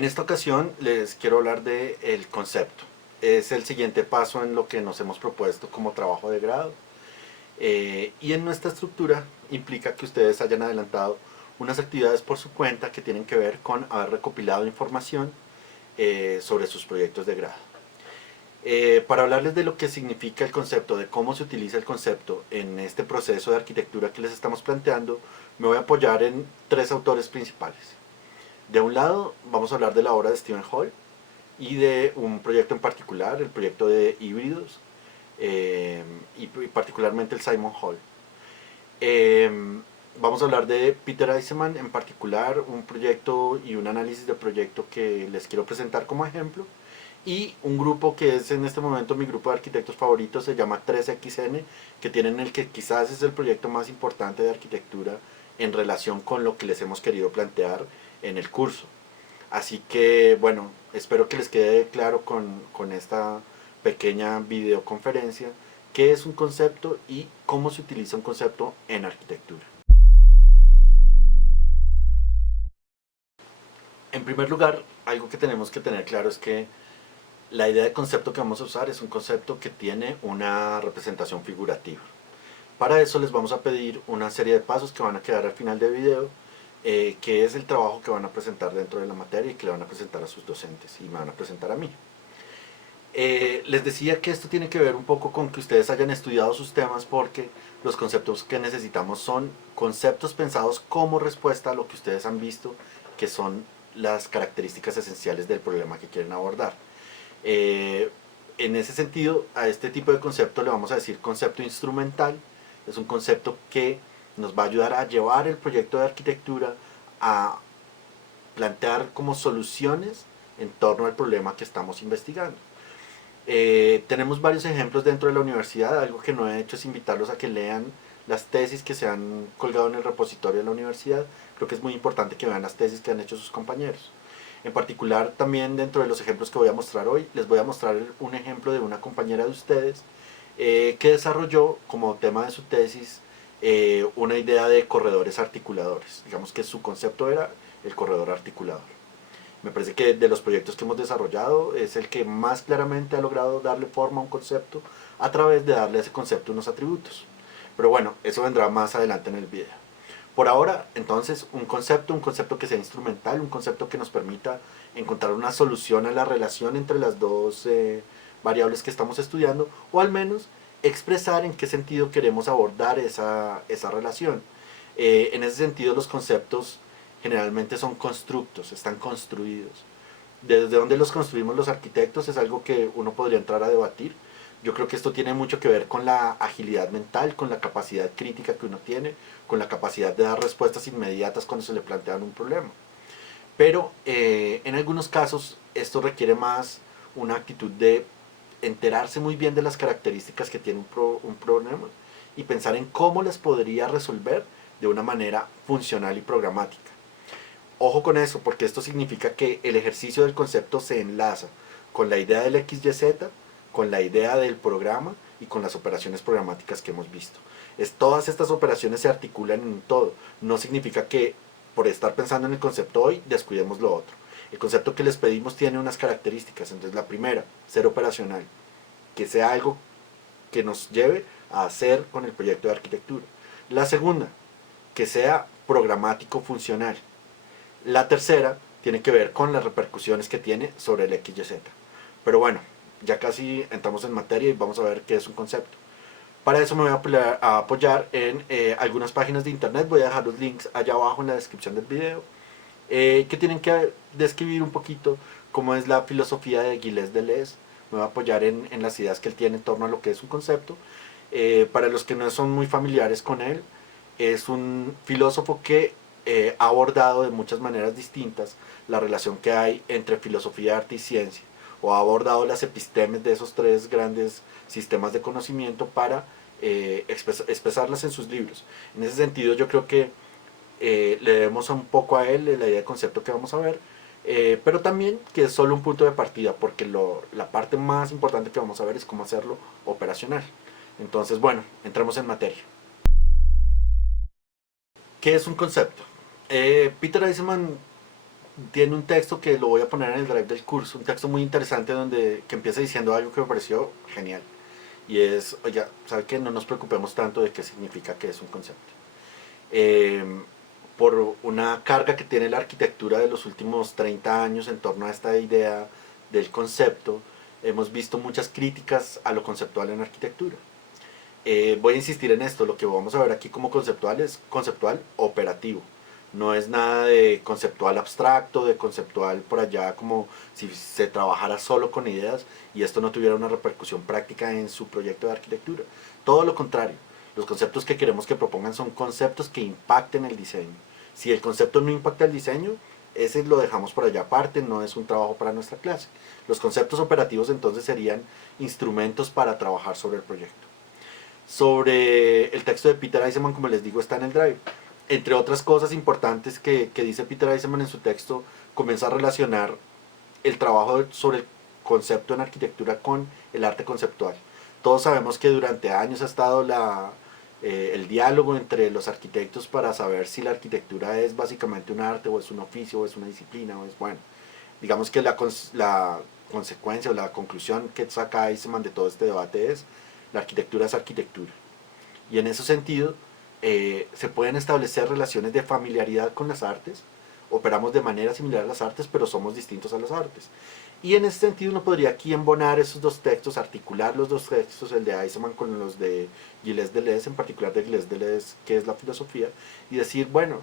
En esta ocasión les quiero hablar del concepto. Es el siguiente paso en lo que nos hemos propuesto como trabajo de grado. Y en nuestra estructura implica que ustedes hayan adelantado unas actividades por su cuenta que tienen que ver con haber recopilado información sobre sus proyectos de grado. Para hablarles de lo que significa el concepto, de cómo se utiliza el concepto en este proceso de arquitectura que les estamos planteando, me voy a apoyar en tres autores principales. De un lado vamos a hablar de la obra de Stephen Hall y de un proyecto en particular, el proyecto de híbridos, y particularmente el Simon Hall. Eh, Vamos a hablar de Peter Eisenman en particular, un proyecto y un análisis de proyecto que les quiero presentar como ejemplo. Y un grupo que es en este momento mi grupo de arquitectos favoritos, se llama 3XN, que tienen el que quizás es el proyecto más importante de arquitectura en relación con lo que les hemos querido plantear en el curso. Así que bueno, espero que les quede claro con esta pequeña videoconferencia qué es un concepto y cómo se utiliza un concepto en arquitectura. En primer lugar, algo que tenemos que tener claro es que la idea de concepto que vamos a usar es un concepto que tiene una representación figurativa. Para eso les vamos a pedir una serie de pasos que van a quedar al final del video, que es el trabajo que van a presentar dentro de la materia y que le van a presentar a sus docentes y me van a presentar a mí. Les decía que esto tiene que ver un poco con que ustedes hayan estudiado sus temas, porque los conceptos que necesitamos son conceptos pensados como respuesta a lo que ustedes han visto, que son las características esenciales del problema que quieren abordar. En ese sentido, a este tipo de concepto le vamos a decir concepto instrumental. Es un concepto que nos va a ayudar a llevar el proyecto de arquitectura a plantear como soluciones en torno al problema que estamos investigando. Tenemos varios ejemplos dentro de la universidad. Algo que no he hecho es invitarlos a que lean las tesis que se han colgado en el repositorio de la universidad. Creo que es muy importante que vean las tesis que han hecho sus compañeros. En particular, también dentro de los ejemplos que voy a mostrar hoy, les voy a mostrar un ejemplo de una compañera de ustedes que desarrolló como tema de su tesis una idea de corredores articuladores. Digamos que su concepto era el corredor articulador. Me parece que de los proyectos que hemos desarrollado es el que más claramente ha logrado darle forma a un concepto a través de darle a ese concepto unos atributos. Pero bueno, eso vendrá más adelante en el video. Por ahora, entonces, un concepto que sea instrumental, un concepto que nos permita encontrar una solución a la relación entre las dos variables que estamos estudiando, o al menos expresar en qué sentido queremos abordar esa relación. En ese sentido, los conceptos generalmente son constructos, están construidos. Desde dónde los construimos los arquitectos es algo que uno podría entrar a debatir. Yo creo que esto tiene mucho que ver con la agilidad mental, con la capacidad crítica que uno tiene, con la capacidad de dar respuestas inmediatas cuando se le plantean un problema. Pero en algunos casos esto requiere más una actitud de enterarse muy bien de las características que tiene un problema y pensar en cómo las podría resolver de una manera funcional y programática. Ojo con eso, porque esto significa que el ejercicio del concepto se enlaza con la idea del XYZ, con la idea del programa y con las operaciones programáticas que hemos visto. Todas estas operaciones se articulan en todo. No significa que por estar pensando en el concepto hoy descuidemos lo otro. El concepto que les pedimos tiene unas características. Entonces la primera, ser operacional, que sea algo que nos lleve a hacer con el proyecto de arquitectura. La segunda, que sea programático funcional. La tercera tiene que ver con las repercusiones que tiene sobre el XYZ. Pero bueno, ya casi entramos en materia y vamos a ver qué es un concepto. Para eso me voy a apoyar en algunas páginas de internet. Voy a dejar los links allá abajo en la descripción del video, que tienen que describir un poquito cómo es la filosofía de Gilles Deleuze. Me voy a apoyar en las ideas que él tiene en torno a lo que es un concepto. Para los que no son muy familiares con él, es un filósofo que ha abordado de muchas maneras distintas la relación que hay entre filosofía, arte y ciencia, o ha abordado las epistemes de esos tres grandes sistemas de conocimiento para expresarlas en sus libros. En ese sentido, yo creo que le debemos un poco a él la idea de concepto que vamos a ver, pero también que es solo un punto de partida, porque la parte más importante que vamos a ver es cómo hacerlo operacional. Entonces, bueno, entramos en materia. ¿Qué es un concepto? Peter Eisenman tiene un texto que lo voy a poner en el drive del curso, un texto muy interesante que empieza diciendo algo que me pareció genial. Y es, oiga, ¿sabe qué? No nos preocupemos tanto de qué significa que es un concepto. Eh, por una carga que tiene la arquitectura de los últimos 30 años en torno a esta idea del concepto, hemos visto muchas críticas a lo conceptual en arquitectura. Voy a insistir en esto, lo que vamos a ver aquí como conceptual es conceptual operativo. No es nada de conceptual abstracto, de conceptual por allá como si se trabajara solo con ideas y esto no tuviera una repercusión práctica en su proyecto de arquitectura. Todo lo contrario, los conceptos que queremos que propongan son conceptos que impacten el diseño. Si el concepto no impacta el diseño, ese lo dejamos por allá aparte, no es un trabajo para nuestra clase. Los conceptos operativos entonces serían instrumentos para trabajar sobre el proyecto. Sobre el texto de Peter Eisenman, como les digo, está en el drive. Entre otras cosas importantes que dice Peter Eisenman en su texto, comienza a relacionar el trabajo sobre el concepto en arquitectura con el arte conceptual. Todos sabemos que durante años ha estado el diálogo entre los arquitectos para saber si la arquitectura es básicamente un arte o es un oficio o es una disciplina o es, bueno, digamos que la consecuencia o la conclusión que saca Eisenman de todo este debate es la arquitectura es arquitectura. Y en ese sentido, se pueden establecer relaciones de familiaridad con las artes, operamos de manera similar a las artes, pero somos distintos a las artes. Y en ese sentido uno podría aquí embonar esos dos textos, articular los dos textos, el de Eisenman con los de Gilles Deleuze, en particular de Gilles Deleuze, que es la filosofía, y decir, bueno,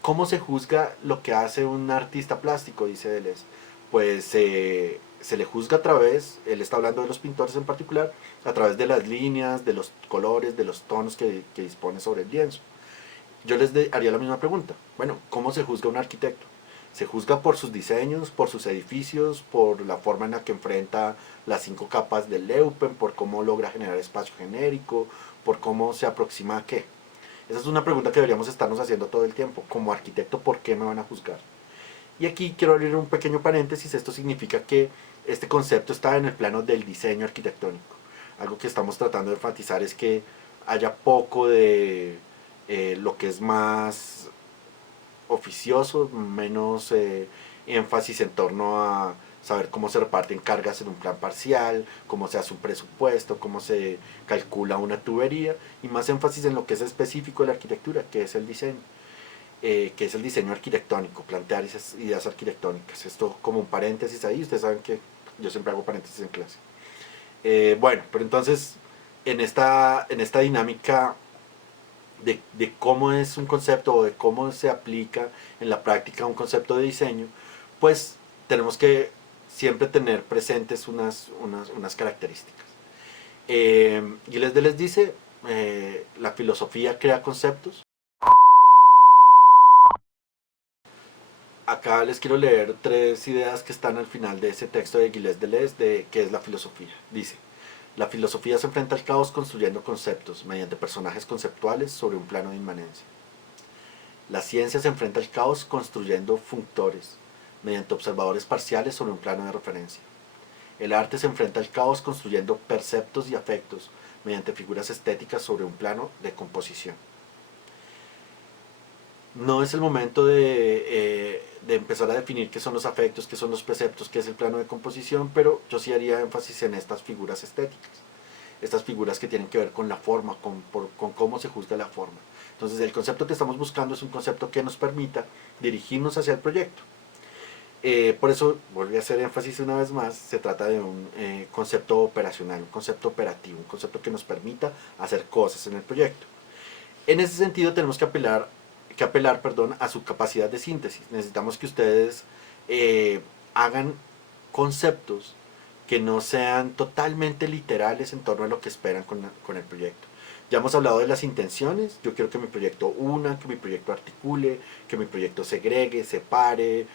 ¿cómo se juzga lo que hace un artista plástico? Dice Deleuze. Pues se le juzga a través, él está hablando de los pintores en particular, a través de las líneas, de los colores, de los tonos que dispone sobre el lienzo. Yo haría la misma pregunta. Bueno, ¿cómo se juzga un arquitecto? Se juzga por sus diseños, por sus edificios, por la forma en la que enfrenta las 5 capas del Leupen, por cómo logra generar espacio genérico, por cómo se aproxima a qué. Esa es una pregunta que deberíamos estarnos haciendo todo el tiempo. Como arquitecto, ¿por qué me van a juzgar? Y aquí quiero abrir un pequeño paréntesis. Esto significa que este concepto está en el plano del diseño arquitectónico. Algo que estamos tratando de enfatizar es que haya poco de lo que es más oficioso, menos énfasis en torno a saber cómo se reparten cargas en un plan parcial, cómo se hace un presupuesto, cómo se calcula una tubería, y más énfasis en lo que es específico de la arquitectura, que es el diseño. Que es el diseño arquitectónico, plantear esas ideas arquitectónicas. Esto como un paréntesis ahí, ustedes saben que yo siempre hago paréntesis en clase. Bueno, pero entonces en esta dinámica de cómo es un concepto o de cómo se aplica en la práctica un concepto de diseño, pues tenemos que siempre tener presentes unas características. Gilles Deleuze dice, la filosofía crea conceptos. Acá les quiero leer 3 ideas que están al final de ese texto de Gilles Deleuze de qué es la filosofía. Dice, la filosofía se enfrenta al caos construyendo conceptos mediante personajes conceptuales sobre un plano de inmanencia. La ciencia se enfrenta al caos construyendo functores mediante observadores parciales sobre un plano de referencia. El arte se enfrenta al caos construyendo perceptos y afectos mediante figuras estéticas sobre un plano de composición. No es el momento de empezar a definir qué son los afectos, qué son los preceptos, qué es el plano de composición, pero yo sí haría énfasis en estas figuras estéticas, estas figuras que tienen que ver con la forma, con cómo se juzga la forma. Entonces el concepto que estamos buscando es un concepto que nos permita dirigirnos hacia el proyecto. Por eso, volví a hacer énfasis una vez más, se trata de un concepto operacional, un concepto operativo, un concepto que nos permita hacer cosas en el proyecto. En ese sentido tenemos que apelar a su capacidad de síntesis. Necesitamos que ustedes hagan conceptos que no sean totalmente literales en torno a lo que esperan con el proyecto. Ya hemos hablado de las intenciones. Yo quiero que mi proyecto una, que mi proyecto articule, que mi proyecto segregue, separe.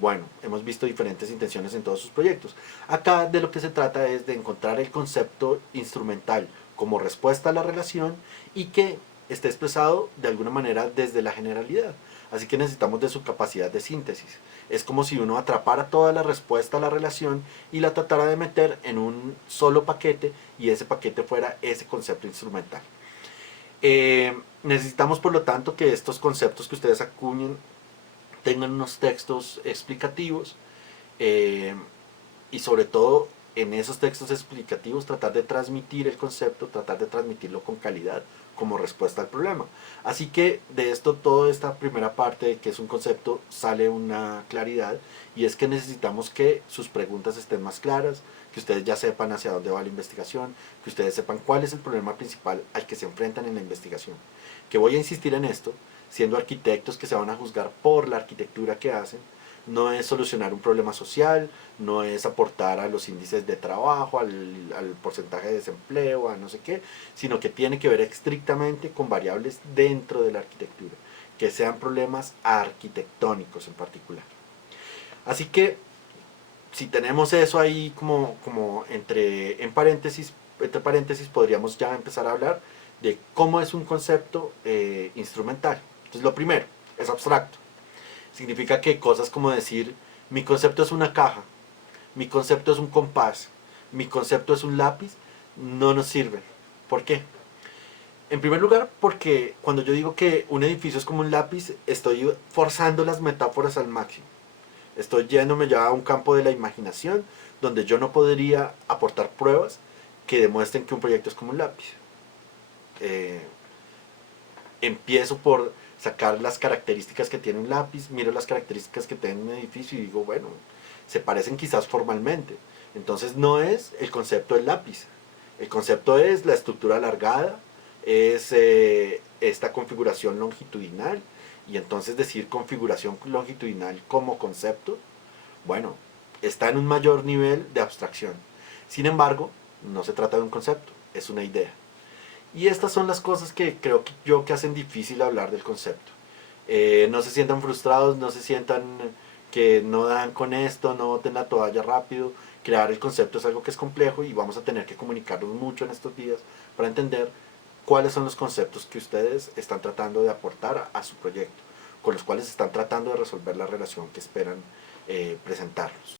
Bueno, hemos visto diferentes intenciones en todos sus proyectos. Acá de lo que se trata es de encontrar el concepto instrumental como respuesta a la relación y que esté expresado de alguna manera desde la generalidad. Así que necesitamos de su capacidad de síntesis. Es como si uno atrapara toda la respuesta a la relación y la tratara de meter en un solo paquete y ese paquete fuera ese concepto instrumental. Necesitamos por lo tanto que estos conceptos que ustedes acuñen tengan unos textos explicativos y sobre todo en esos textos explicativos tratar de transmitir el concepto, tratar de transmitirlo con calidad como respuesta al problema. Así que de esto, toda esta primera parte de que es un concepto, sale una claridad, y es que necesitamos que sus preguntas estén más claras, que ustedes ya sepan hacia dónde va la investigación, que ustedes sepan cuál es el problema principal al que se enfrentan en la investigación. Que voy a insistir en esto, siendo arquitectos que se van a juzgar por la arquitectura que hacen, no es solucionar un problema social, no es aportar a los índices de trabajo, al porcentaje de desempleo, a no sé qué, sino que tiene que ver estrictamente con variables dentro de la arquitectura, que sean problemas arquitectónicos en particular. Así que si tenemos eso ahí como entre paréntesis, podríamos ya empezar a hablar de cómo es un concepto instrumental. Entonces lo primero, es abstracto. Significa que cosas como decir, mi concepto es una caja, mi concepto es un compás, mi concepto es un lápiz, no nos sirven. ¿Por qué? En primer lugar, porque cuando yo digo que un edificio es como un lápiz, estoy forzando las metáforas al máximo. Estoy yéndome ya a un campo de la imaginación donde yo no podría aportar pruebas que demuestren que un proyecto es como un lápiz. Eh, Empiezo por sacar las características que tiene un lápiz, miro las características que tiene un edificio y digo, bueno, se parecen quizás formalmente. Entonces no es el concepto del lápiz. El concepto es la estructura alargada, es esta configuración longitudinal, y entonces decir configuración longitudinal como concepto, bueno, está en un mayor nivel de abstracción. Sin embargo, no se trata de un concepto, es una idea. Y estas son las cosas que creo que hacen difícil hablar del concepto. No se sientan frustrados, no se sientan que no dan con esto, no boten la toalla rápido. Crear el concepto es algo que es complejo y vamos a tener que comunicarnos mucho en estos días para entender cuáles son los conceptos que ustedes están tratando de aportar a su proyecto, con los cuales están tratando de resolver la relación que esperan presentarnos.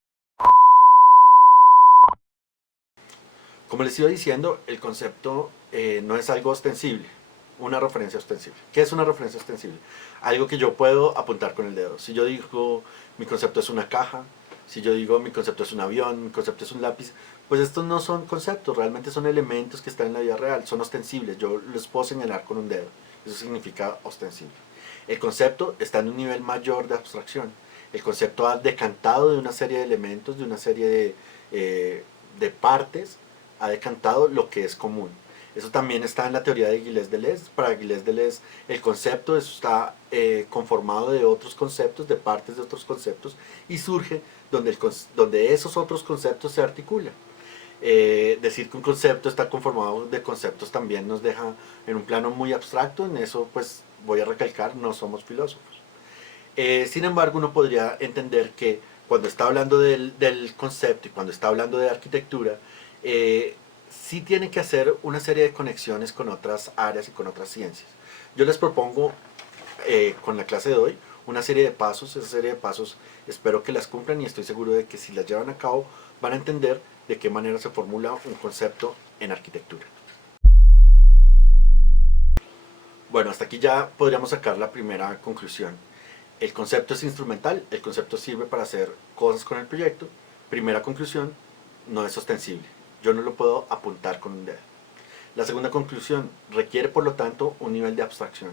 Como les iba diciendo, el concepto no es algo ostensible, una referencia ostensible. ¿Qué es una referencia ostensible? Algo que yo puedo apuntar con el dedo. Si yo digo mi concepto es una caja, si yo digo mi concepto es un avión, mi concepto es un lápiz, pues estos no son conceptos, realmente son elementos que están en la vida real, son ostensibles, yo los puedo señalar con un dedo, eso significa ostensible. El concepto está en un nivel mayor de abstracción, el concepto ha decantado de una serie de elementos, de una serie de partes, ha decantado lo que es común. Eso también está en la teoría de Gilles Deleuze. Para Gilles Deleuze el concepto está conformado de otros conceptos, de partes de otros conceptos, y surge donde esos otros conceptos se articulan. Decir que un concepto está conformado de conceptos también nos deja en un plano muy abstracto. En eso pues voy a recalcar, no somos filósofos. Sin embargo, uno podría entender que cuando está hablando del concepto y cuando está hablando de arquitectura, sí tiene que hacer una serie de conexiones con otras áreas y con otras ciencias. Yo les propongo con la clase de hoy una serie de pasos. Esa serie de pasos espero que las cumplan y estoy seguro de que si las llevan a cabo van a entender de qué manera se formula un concepto en arquitectura. Bueno, hasta aquí ya podríamos sacar la primera conclusión. El concepto es instrumental, el concepto sirve para hacer cosas con el proyecto. Primera conclusión, no es ostensible. Yo no lo puedo apuntar con un dedo. La segunda conclusión, requiere por lo tanto un nivel de abstracción.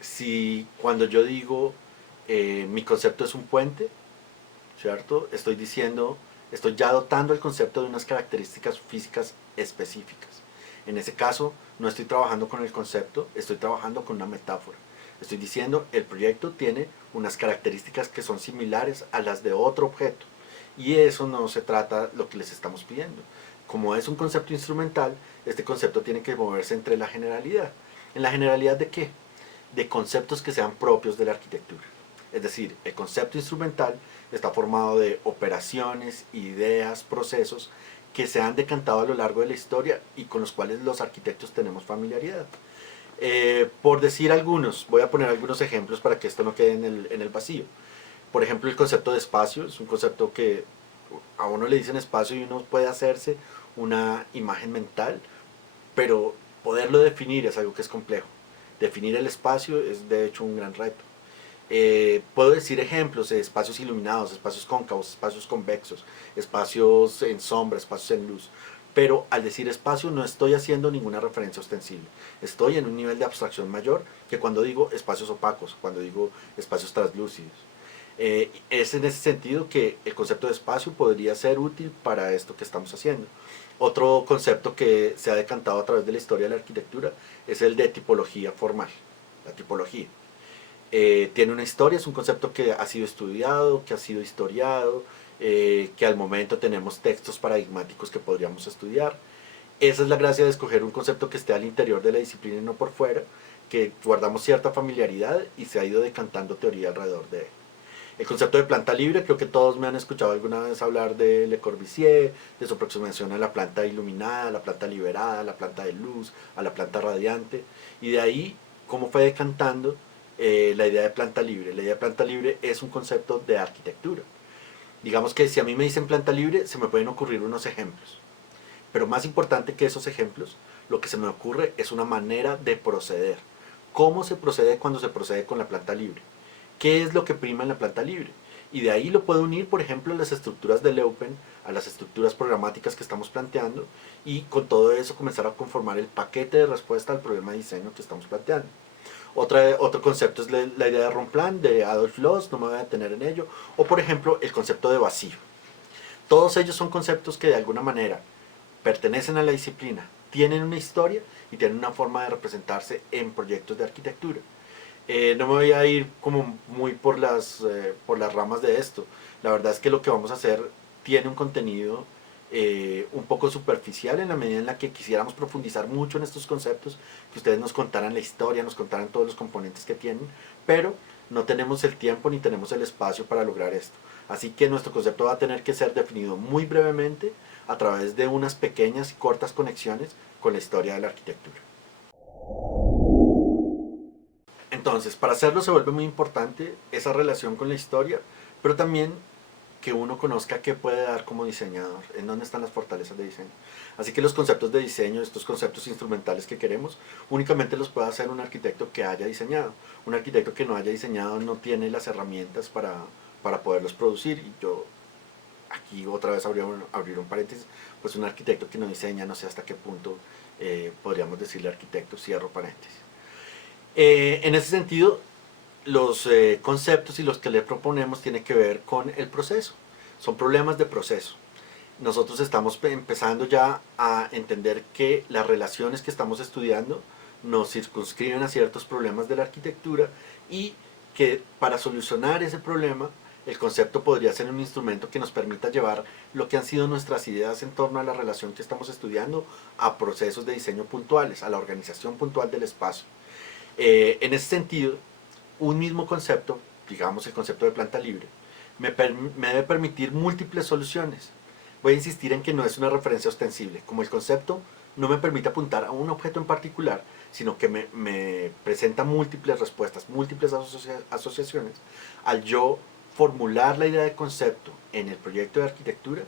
Si cuando yo digo mi concepto es un puente, ¿cierto? Estoy ya dotando el concepto de unas características físicas específicas. En ese caso, no estoy trabajando con el concepto, estoy trabajando con una metáfora. Estoy diciendo, el proyecto tiene unas características que son similares a las de otro objeto. Y eso no se trata lo que les estamos pidiendo. Como es un concepto instrumental, este concepto tiene que moverse entre la generalidad. ¿En la generalidad de qué? De conceptos que sean propios de la arquitectura. Es decir, el concepto instrumental está formado de operaciones, ideas, procesos que se han decantado a lo largo de la historia y con los cuales los arquitectos tenemos familiaridad. Por decir algunos, voy a poner algunos ejemplos para que esto no quede en el vacío. Por ejemplo, el concepto de espacio es un concepto que a uno le dicen espacio y uno puede hacerse una imagen mental, pero poderlo definir es algo que es complejo. Definir el espacio es de hecho un gran reto. Puedo decir ejemplos de espacios iluminados, espacios cóncavos, espacios convexos, espacios en sombra, espacios en luz. Pero al decir espacio no estoy haciendo ninguna referencia ostensible. Estoy en un nivel de abstracción mayor que cuando digo espacios opacos, cuando digo espacios translúcidos. Es en ese sentido que el concepto de espacio podría ser útil para esto que estamos haciendo. Otro concepto que se ha decantado a través de la historia de la arquitectura es el de tipología formal, la tipología. Tiene una historia, es un concepto que ha sido estudiado, que ha sido historiado, que al momento tenemos textos paradigmáticos que podríamos estudiar. Esa es la gracia de escoger un concepto que esté al interior de la disciplina y no por fuera, que guardamos cierta familiaridad y se ha ido decantando teoría alrededor de él. El concepto de planta libre, creo que todos me han escuchado alguna vez hablar de Le Corbusier, de su aproximación a la planta iluminada, a la planta liberada, a la planta de luz, a la planta radiante, y de ahí cómo fue decantando la idea de planta libre. La idea de planta libre es un concepto de arquitectura. Digamos que si a mí me dicen planta libre, se me pueden ocurrir unos ejemplos. Pero más importante que esos ejemplos, lo que se me ocurre es una manera de proceder. ¿Cómo se procede cuando se procede con la planta libre? ¿Qué es lo que prima en la planta libre? Y de ahí lo puedo unir, por ejemplo, a las estructuras del Eupen, a las estructuras programáticas que estamos planteando, y con todo eso comenzar a conformar el paquete de respuesta al problema de diseño que estamos planteando. Otro concepto es la idea de Romplan, de Adolf Loos, no me voy a detener en ello, o por ejemplo el concepto de vacío. Todos ellos son conceptos que de alguna manera pertenecen a la disciplina, tienen una historia y tienen una forma de representarse en proyectos de arquitectura. No me voy a ir como muy por las ramas de esto. La verdad es que lo que vamos a hacer tiene un contenido un poco superficial en la medida en la que quisiéramos profundizar mucho en estos conceptos, que ustedes nos contaran la historia, nos contaran todos los componentes que tienen, pero no tenemos el tiempo ni tenemos el espacio para lograr esto. Así que nuestro concepto va a tener que ser definido muy brevemente a través de unas pequeñas y cortas conexiones con la historia de la arquitectura. Entonces, para hacerlo se vuelve muy importante esa relación con la historia, pero también que uno conozca qué puede dar como diseñador, en dónde están las fortalezas de diseño. Así que los conceptos de diseño, estos conceptos instrumentales que queremos, únicamente los puede hacer un arquitecto que haya diseñado. Un arquitecto que no haya diseñado no tiene las herramientas para poderlos producir. Y yo aquí otra vez abrir un paréntesis, pues un arquitecto que no diseña, no sé hasta qué punto podríamos decirle arquitecto, cierro paréntesis. En ese sentido, los conceptos y los que le proponemos tienen que ver con el proceso. Son problemas de proceso. Nosotros estamos empezando ya a entender que las relaciones que estamos estudiando nos circunscriben a ciertos problemas de la arquitectura y que para solucionar ese problema el concepto podría ser un instrumento que nos permita llevar lo que han sido nuestras ideas en torno a la relación que estamos estudiando a procesos de diseño puntuales, a la organización puntual del espacio. En ese sentido, un mismo concepto, digamos el concepto de planta libre, me debe permitir múltiples soluciones. Voy a insistir en que no es una referencia ostensible. Como el concepto no me permite apuntar a un objeto en particular, sino que me presenta múltiples respuestas, múltiples asociaciones, al yo formular la idea de concepto en el proyecto de arquitectura,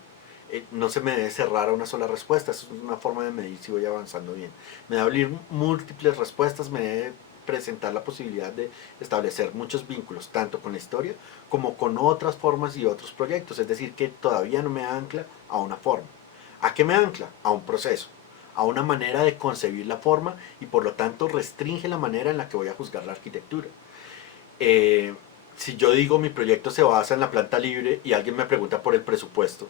no se me debe cerrar a una sola respuesta. Eso es una forma de medir si voy avanzando bien. Me debe abrir múltiples respuestas, me debe presentar la posibilidad de establecer muchos vínculos, tanto con la historia como con otras formas y otros proyectos. Es decir, que todavía no me ancla a una forma. ¿A qué me ancla? A un proceso, a una manera de concebir la forma y por lo tanto restringe la manera en la que voy a juzgar la arquitectura. Si yo digo mi proyecto se basa en la planta libre y alguien me pregunta por el presupuesto,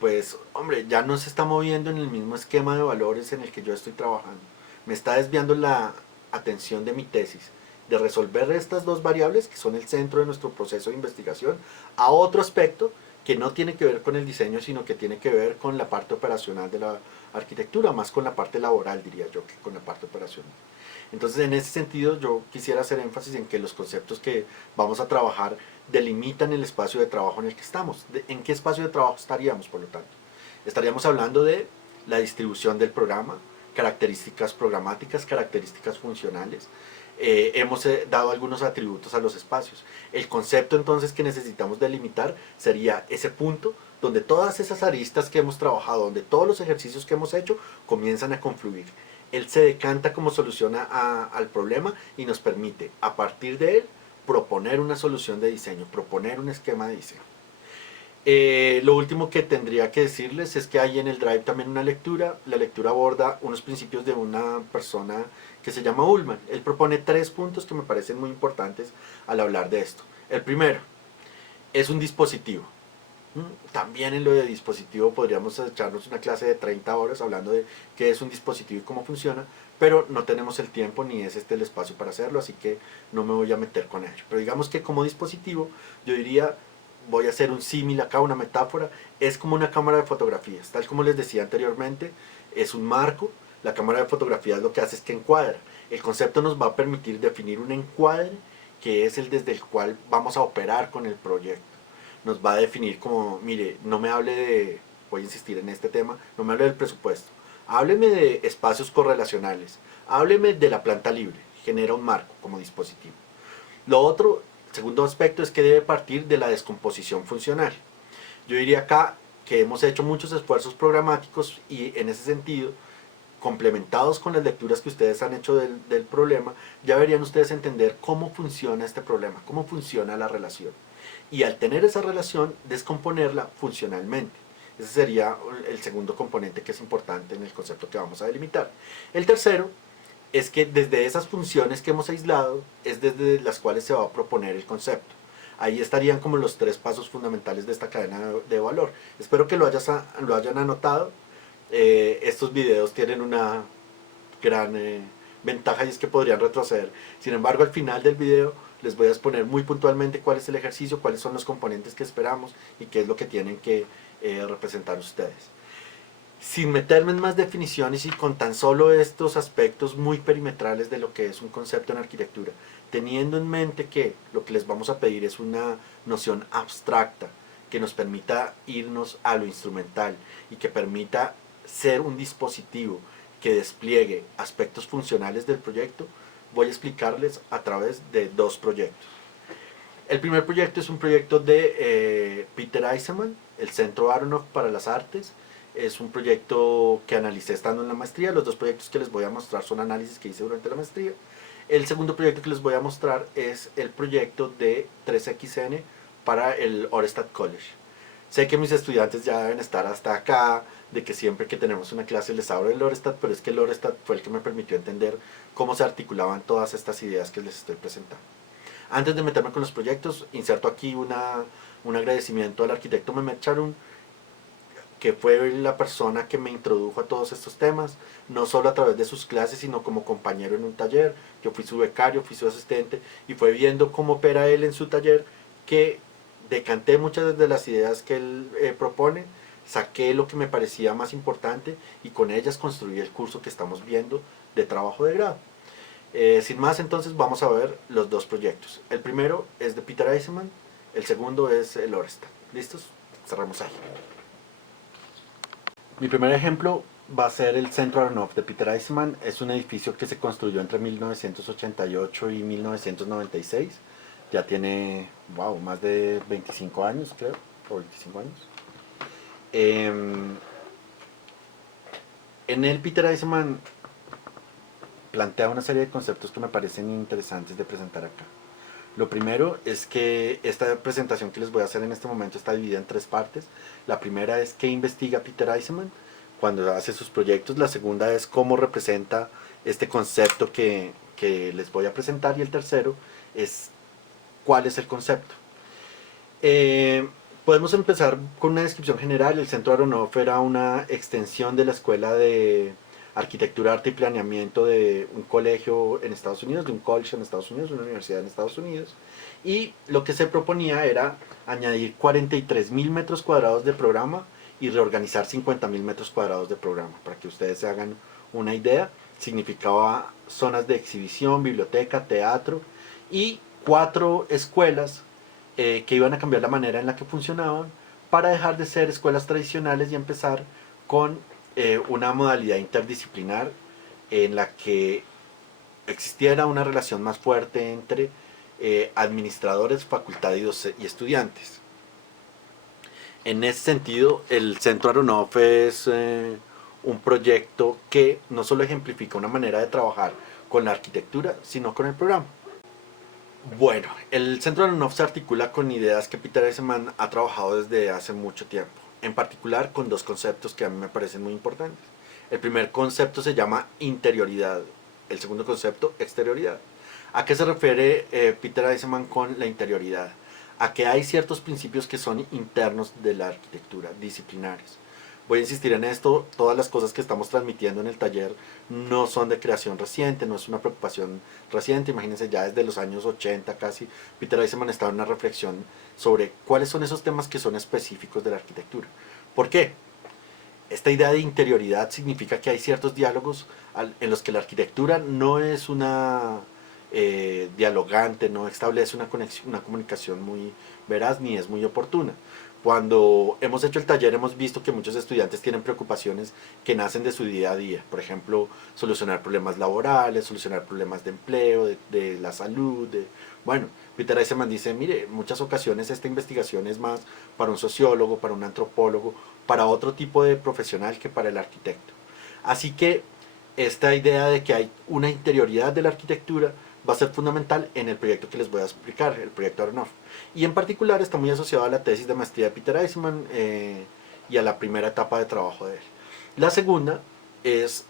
pues hombre, ya no se está moviendo en el mismo esquema de valores en el que yo estoy trabajando. Me está desviando la atención de mi tesis, de resolver estas dos variables que son el centro de nuestro proceso de investigación, a otro aspecto que no tiene que ver con el diseño, sino que tiene que ver con la parte operacional de la arquitectura, más con la parte laboral, diría yo, que con la parte operacional. Entonces, en ese sentido, yo quisiera hacer énfasis en que los conceptos que vamos a trabajar delimitan el espacio de trabajo en el que estamos. ¿En qué espacio de trabajo estaríamos, por lo tanto? Estaríamos hablando de la distribución del programa, características programáticas, características funcionales. Hemos dado algunos atributos a los espacios. El concepto entonces que necesitamos delimitar sería ese punto donde todas esas aristas que hemos trabajado, donde todos los ejercicios que hemos hecho comienzan a confluir. Él se decanta como solución al problema y nos permite, a partir de él, proponer una solución de diseño, proponer un esquema de diseño. Lo último que tendría que decirles es que hay en el Drive también una lectura. La lectura aborda unos principios de una persona que se llama Ullman. Él propone 3 puntos que me parecen muy importantes al hablar de esto. El primero es un dispositivo. También en lo de dispositivo podríamos echarnos una clase de 30 horas hablando de qué es un dispositivo y cómo funciona, pero no tenemos el tiempo ni es este el espacio para hacerlo, así que no me voy a meter con ello. Pero digamos que como dispositivo, yo diría, voy a hacer un símil acá, una metáfora, es como una cámara de fotografías, tal como les decía anteriormente, es un marco. La cámara de fotografías lo que hace es que encuadra. El concepto nos va a permitir definir un encuadre que es el desde el cual vamos a operar con el proyecto. Nos va a definir como, mire, no me hable de, voy a insistir en este tema, no me hable del presupuesto, hábleme de espacios correlacionales, hábleme de la planta libre, genera un marco como dispositivo. Lo otro, segundo aspecto, es que debe partir de la descomposición funcional. Yo diría acá que hemos hecho muchos esfuerzos programáticos y en ese sentido, complementados con las lecturas que ustedes han hecho del problema, ya deberían ustedes entender cómo funciona este problema, cómo funciona la relación. Y al tener esa relación, descomponerla funcionalmente. Ese sería el segundo componente que es importante en el concepto que vamos a delimitar. El tercero es que desde esas funciones que hemos aislado, es desde las cuales se va a proponer el concepto. Ahí estarían como los 3 pasos fundamentales de esta cadena de valor. Espero que lo hayan anotado. Estos videos tienen una gran ventaja y es que podrían retroceder. Sin embargo, al final del video les voy a exponer muy puntualmente cuál es el ejercicio, cuáles son los componentes que esperamos y qué es lo que tienen que representar ustedes. Sin meterme en más definiciones y con tan solo estos aspectos muy perimetrales de lo que es un concepto en arquitectura, teniendo en mente que lo que les vamos a pedir es una noción abstracta que nos permita irnos a lo instrumental y que permita ser un dispositivo que despliegue aspectos funcionales del proyecto, voy a explicarles a través de 2 proyectos. El primer proyecto es un proyecto de Peter Eisenman, el Centro Aronoff para las Artes. Es un proyecto que analicé estando en la maestría. Los 2 proyectos que les voy a mostrar son análisis que hice durante la maestría. El segundo proyecto que les voy a mostrar es el proyecto de 3XN para el Orested College. Sé que mis estudiantes ya deben estar hasta acá, de que siempre que tenemos una clase les hablo del Orested, pero es que el Orested fue el que me permitió entender cómo se articulaban todas estas ideas que les estoy presentando. Antes de meterme con los proyectos, inserto aquí un agradecimiento al arquitecto Mehmet Charun, que fue la persona que me introdujo a todos estos temas, no solo a través de sus clases, sino como compañero en un taller. Yo fui su becario, fui su asistente, y fue viendo cómo opera él en su taller que decanté muchas de las ideas que él propone, saqué lo que me parecía más importante y con ellas construí el curso que estamos viendo de trabajo de grado. Sin más, entonces vamos a ver los 2 proyectos. El primero es de Peter Eisenman, el segundo es el Orested. ¿Listos? Cerramos ahí. Mi primer ejemplo va a ser el Centro Aronoff de Peter Eisenman. Es un edificio que se construyó entre 1988 y 1996. Ya tiene, wow, más de 25 años, creo, o 25 años. En él Peter Eisenman plantea una serie de conceptos que me parecen interesantes de presentar acá. Lo primero es que esta presentación que les voy a hacer en este momento está dividida en 3 partes. La primera es qué investiga Peter Eisenman cuando hace sus proyectos. La segunda es cómo representa este concepto que les voy a presentar. Y el tercero es cuál es el concepto. Podemos empezar con una descripción general. El Centro Aronoff era una extensión de la Escuela de Arquitectura, Arte y Planeamiento de un colegio en Estados Unidos, de un college en Estados Unidos, una universidad en Estados Unidos. Y lo que se proponía era añadir 43.000 metros cuadrados de programa y reorganizar 50.000 metros cuadrados de programa. Para que ustedes se hagan una idea, significaba zonas de exhibición, biblioteca, teatro y 4 escuelas que iban a cambiar la manera en la que funcionaban para dejar de ser escuelas tradicionales y empezar con una modalidad interdisciplinar en la que existiera una relación más fuerte entre administradores, facultad y estudiantes. En ese sentido, el Centro Aronoff es un proyecto que no solo ejemplifica una manera de trabajar con la arquitectura, sino con el programa. Bueno, el Centro Aronoff se articula con ideas que Peter Eisenman ha trabajado desde hace mucho tiempo, en particular con dos conceptos que a mí me parecen muy importantes. El primer concepto se llama interioridad, el segundo concepto, exterioridad. ¿A qué se refiere Peter Eisenman con la interioridad? A que hay ciertos principios que son internos de la arquitectura, disciplinares. Voy a insistir en esto, todas las cosas que estamos transmitiendo en el taller no son de creación reciente, no es una preocupación reciente, imagínense ya desde los años 80 casi, Peter Eisenman estaba en una reflexión sobre cuáles son esos temas que son específicos de la arquitectura. ¿Por qué? Esta idea de interioridad significa que hay ciertos diálogos en los que la arquitectura no es una dialogante, no establece una, conexión, una comunicación muy veraz ni es muy oportuna. Cuando hemos hecho el taller hemos visto que muchos estudiantes tienen preocupaciones que nacen de su día a día. Por ejemplo, solucionar problemas laborales, solucionar problemas de empleo, de la salud. Bueno, Peter Eisenman dice, mire, en muchas ocasiones esta investigación es más para un sociólogo, para un antropólogo, para otro tipo de profesional que para el arquitecto. Así que esta idea de que hay una interioridad de la arquitectura va a ser fundamental en el proyecto que les voy a explicar, el proyecto Aronoff. Y en particular está muy asociado a la tesis de maestría de Peter Eisenman y a la primera etapa de trabajo de él. La segunda es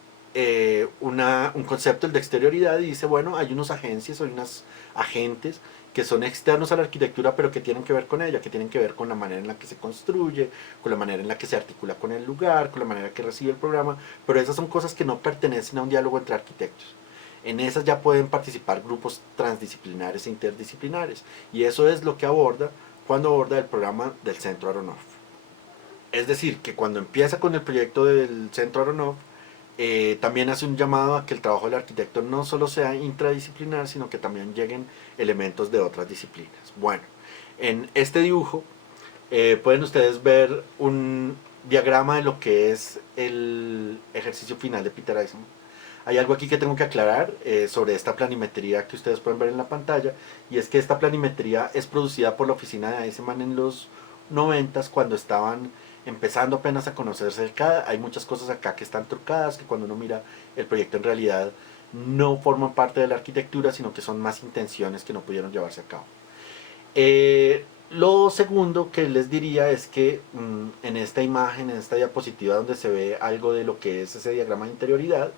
un concepto, el de exterioridad, y dice, bueno, hay unos agencias, hay unos agentes que son externos a la arquitectura, pero que tienen que ver con ella, que tienen que ver con la manera en la que se construye, con la manera en la que se articula con el lugar, con la manera que recibe el programa, pero esas son cosas que no pertenecen a un diálogo entre arquitectos. En esas ya pueden participar grupos transdisciplinares e interdisciplinares, y eso es lo que aborda cuando aborda el programa del Centro Aronoff. Es decir, que cuando empieza con el proyecto del Centro Aronoff, también hace un llamado a que el trabajo del arquitecto no solo sea intradisciplinar, sino que también lleguen elementos de otras disciplinas. Bueno, en este dibujo pueden ustedes ver un diagrama de lo que es el ejercicio final de Peter Eisenman. Hay algo aquí que tengo que aclarar sobre esta planimetría que ustedes pueden ver en la pantalla, y es que esta planimetría es producida por la oficina de Eisenman en los 90 cuando estaban empezando apenas a conocerse el CAD. Hay muchas cosas acá que están trucadas, que cuando uno mira el proyecto en realidad no forman parte de la arquitectura, sino que son más intenciones que no pudieron llevarse a cabo. Lo segundo que les diría es que en esta imagen, en esta diapositiva donde se ve algo de lo que es ese diagrama de interioridad,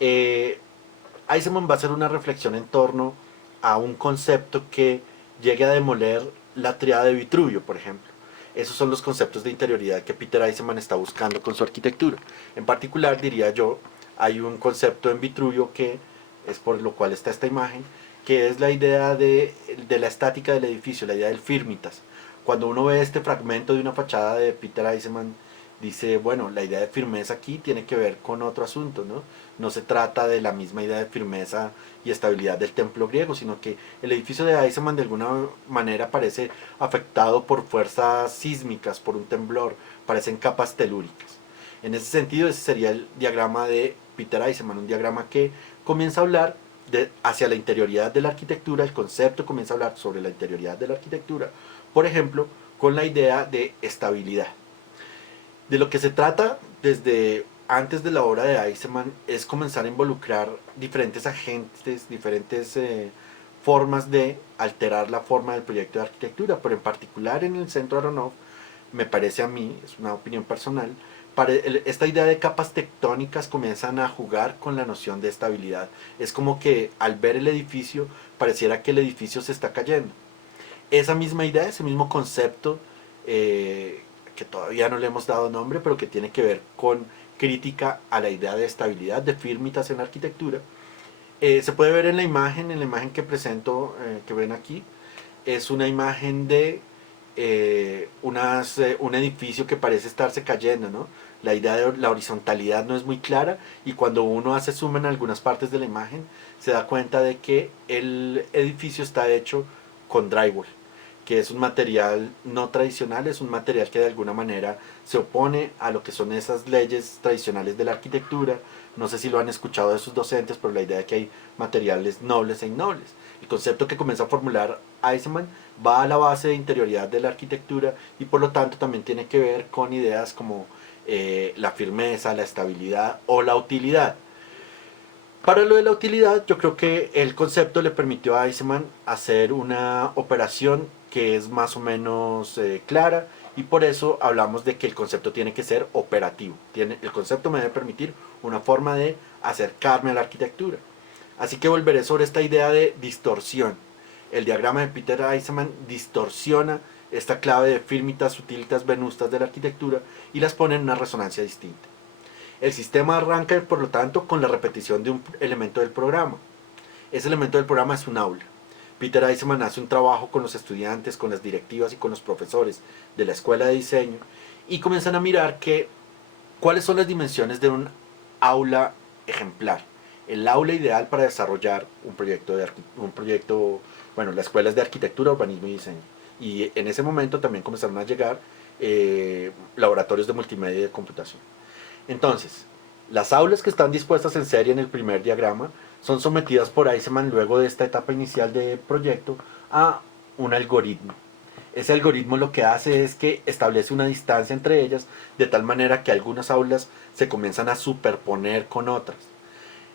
Eisenman va a hacer una reflexión en torno a un concepto que llegue a demoler la triada de Vitruvio, por ejemplo. Esos son los conceptos de interioridad que Peter Eisenman está buscando con su arquitectura. En particular, diría yo, hay un concepto en Vitruvio que es por lo cual está esta imagen, que es la idea de la estática del edificio, la idea del firmitas. Cuando uno ve este fragmento de una fachada de Peter Eisenman, dice, bueno, la idea de firmeza aquí tiene que ver con otro asunto, ¿no? No se trata de la misma idea de firmeza y estabilidad del templo griego, sino que el edificio de Eisenman de alguna manera parece afectado por fuerzas sísmicas, por un temblor, parecen capas telúricas. En ese sentido, ese sería el diagrama de Peter Eisenman, un diagrama que comienza a hablar hacia la interioridad de la arquitectura, el concepto comienza a hablar sobre la interioridad de la arquitectura, por ejemplo, con la idea de estabilidad. De lo que se trata desde antes de la obra de Eisenman es comenzar a involucrar diferentes agentes, diferentes formas de alterar la forma del proyecto de arquitectura, pero en particular en el Centro Aronoff, me parece a mí, es una opinión personal, esta idea de capas tectónicas comienzan a jugar con la noción de estabilidad. Es como que al ver el edificio pareciera que el edificio se está cayendo. Esa misma idea, ese mismo concepto, que todavía no le hemos dado nombre, pero que tiene que ver con crítica a la idea de estabilidad, de firmitas en la arquitectura, se puede ver en la imagen que presento, que ven aquí, es una imagen de un edificio que parece estarse cayendo, ¿no? La idea de la horizontalidad no es muy clara, y cuando uno hace zoom en algunas partes de la imagen se da cuenta de que el edificio está hecho con drywall, que es un material no tradicional, es un material que de alguna manera se opone a lo que son esas leyes tradicionales de la arquitectura. No sé si lo han escuchado de sus docentes, pero la idea de que hay materiales nobles e innobles. El concepto que comienza a formular Eisenman va a la base de interioridad de la arquitectura, y por lo tanto también tiene que ver con ideas como la firmeza, la estabilidad o la utilidad. Para lo de la utilidad, yo creo que el concepto le permitió a Eisenman hacer una operación que es más o menos clara, y por eso hablamos de que el concepto tiene que ser operativo. El concepto me debe permitir una forma de acercarme a la arquitectura. Así que volveré sobre esta idea de distorsión. El diagrama de Peter Eisenman distorsiona esta clave de firmitas, utilitas, venustas de la arquitectura y las pone en una resonancia distinta. El sistema arranca, por lo tanto, con la repetición de un elemento del programa. Ese elemento del programa es un aula. Peter Eisenman hace un trabajo con los estudiantes, con las directivas y con los profesores de la escuela de diseño, y comienzan a mirar cuáles son las dimensiones de un aula ejemplar. El aula ideal para desarrollar bueno, la escuela es de arquitectura, urbanismo y diseño. Y en ese momento también comenzaron a llegar laboratorios de multimedia y de computación. Entonces, las aulas que están dispuestas en serie en el primer diagrama son sometidas por Eisenman luego de esta etapa inicial de proyecto a un algoritmo. Ese algoritmo lo que hace es que establece una distancia entre ellas de tal manera que algunas aulas se comienzan a superponer con otras.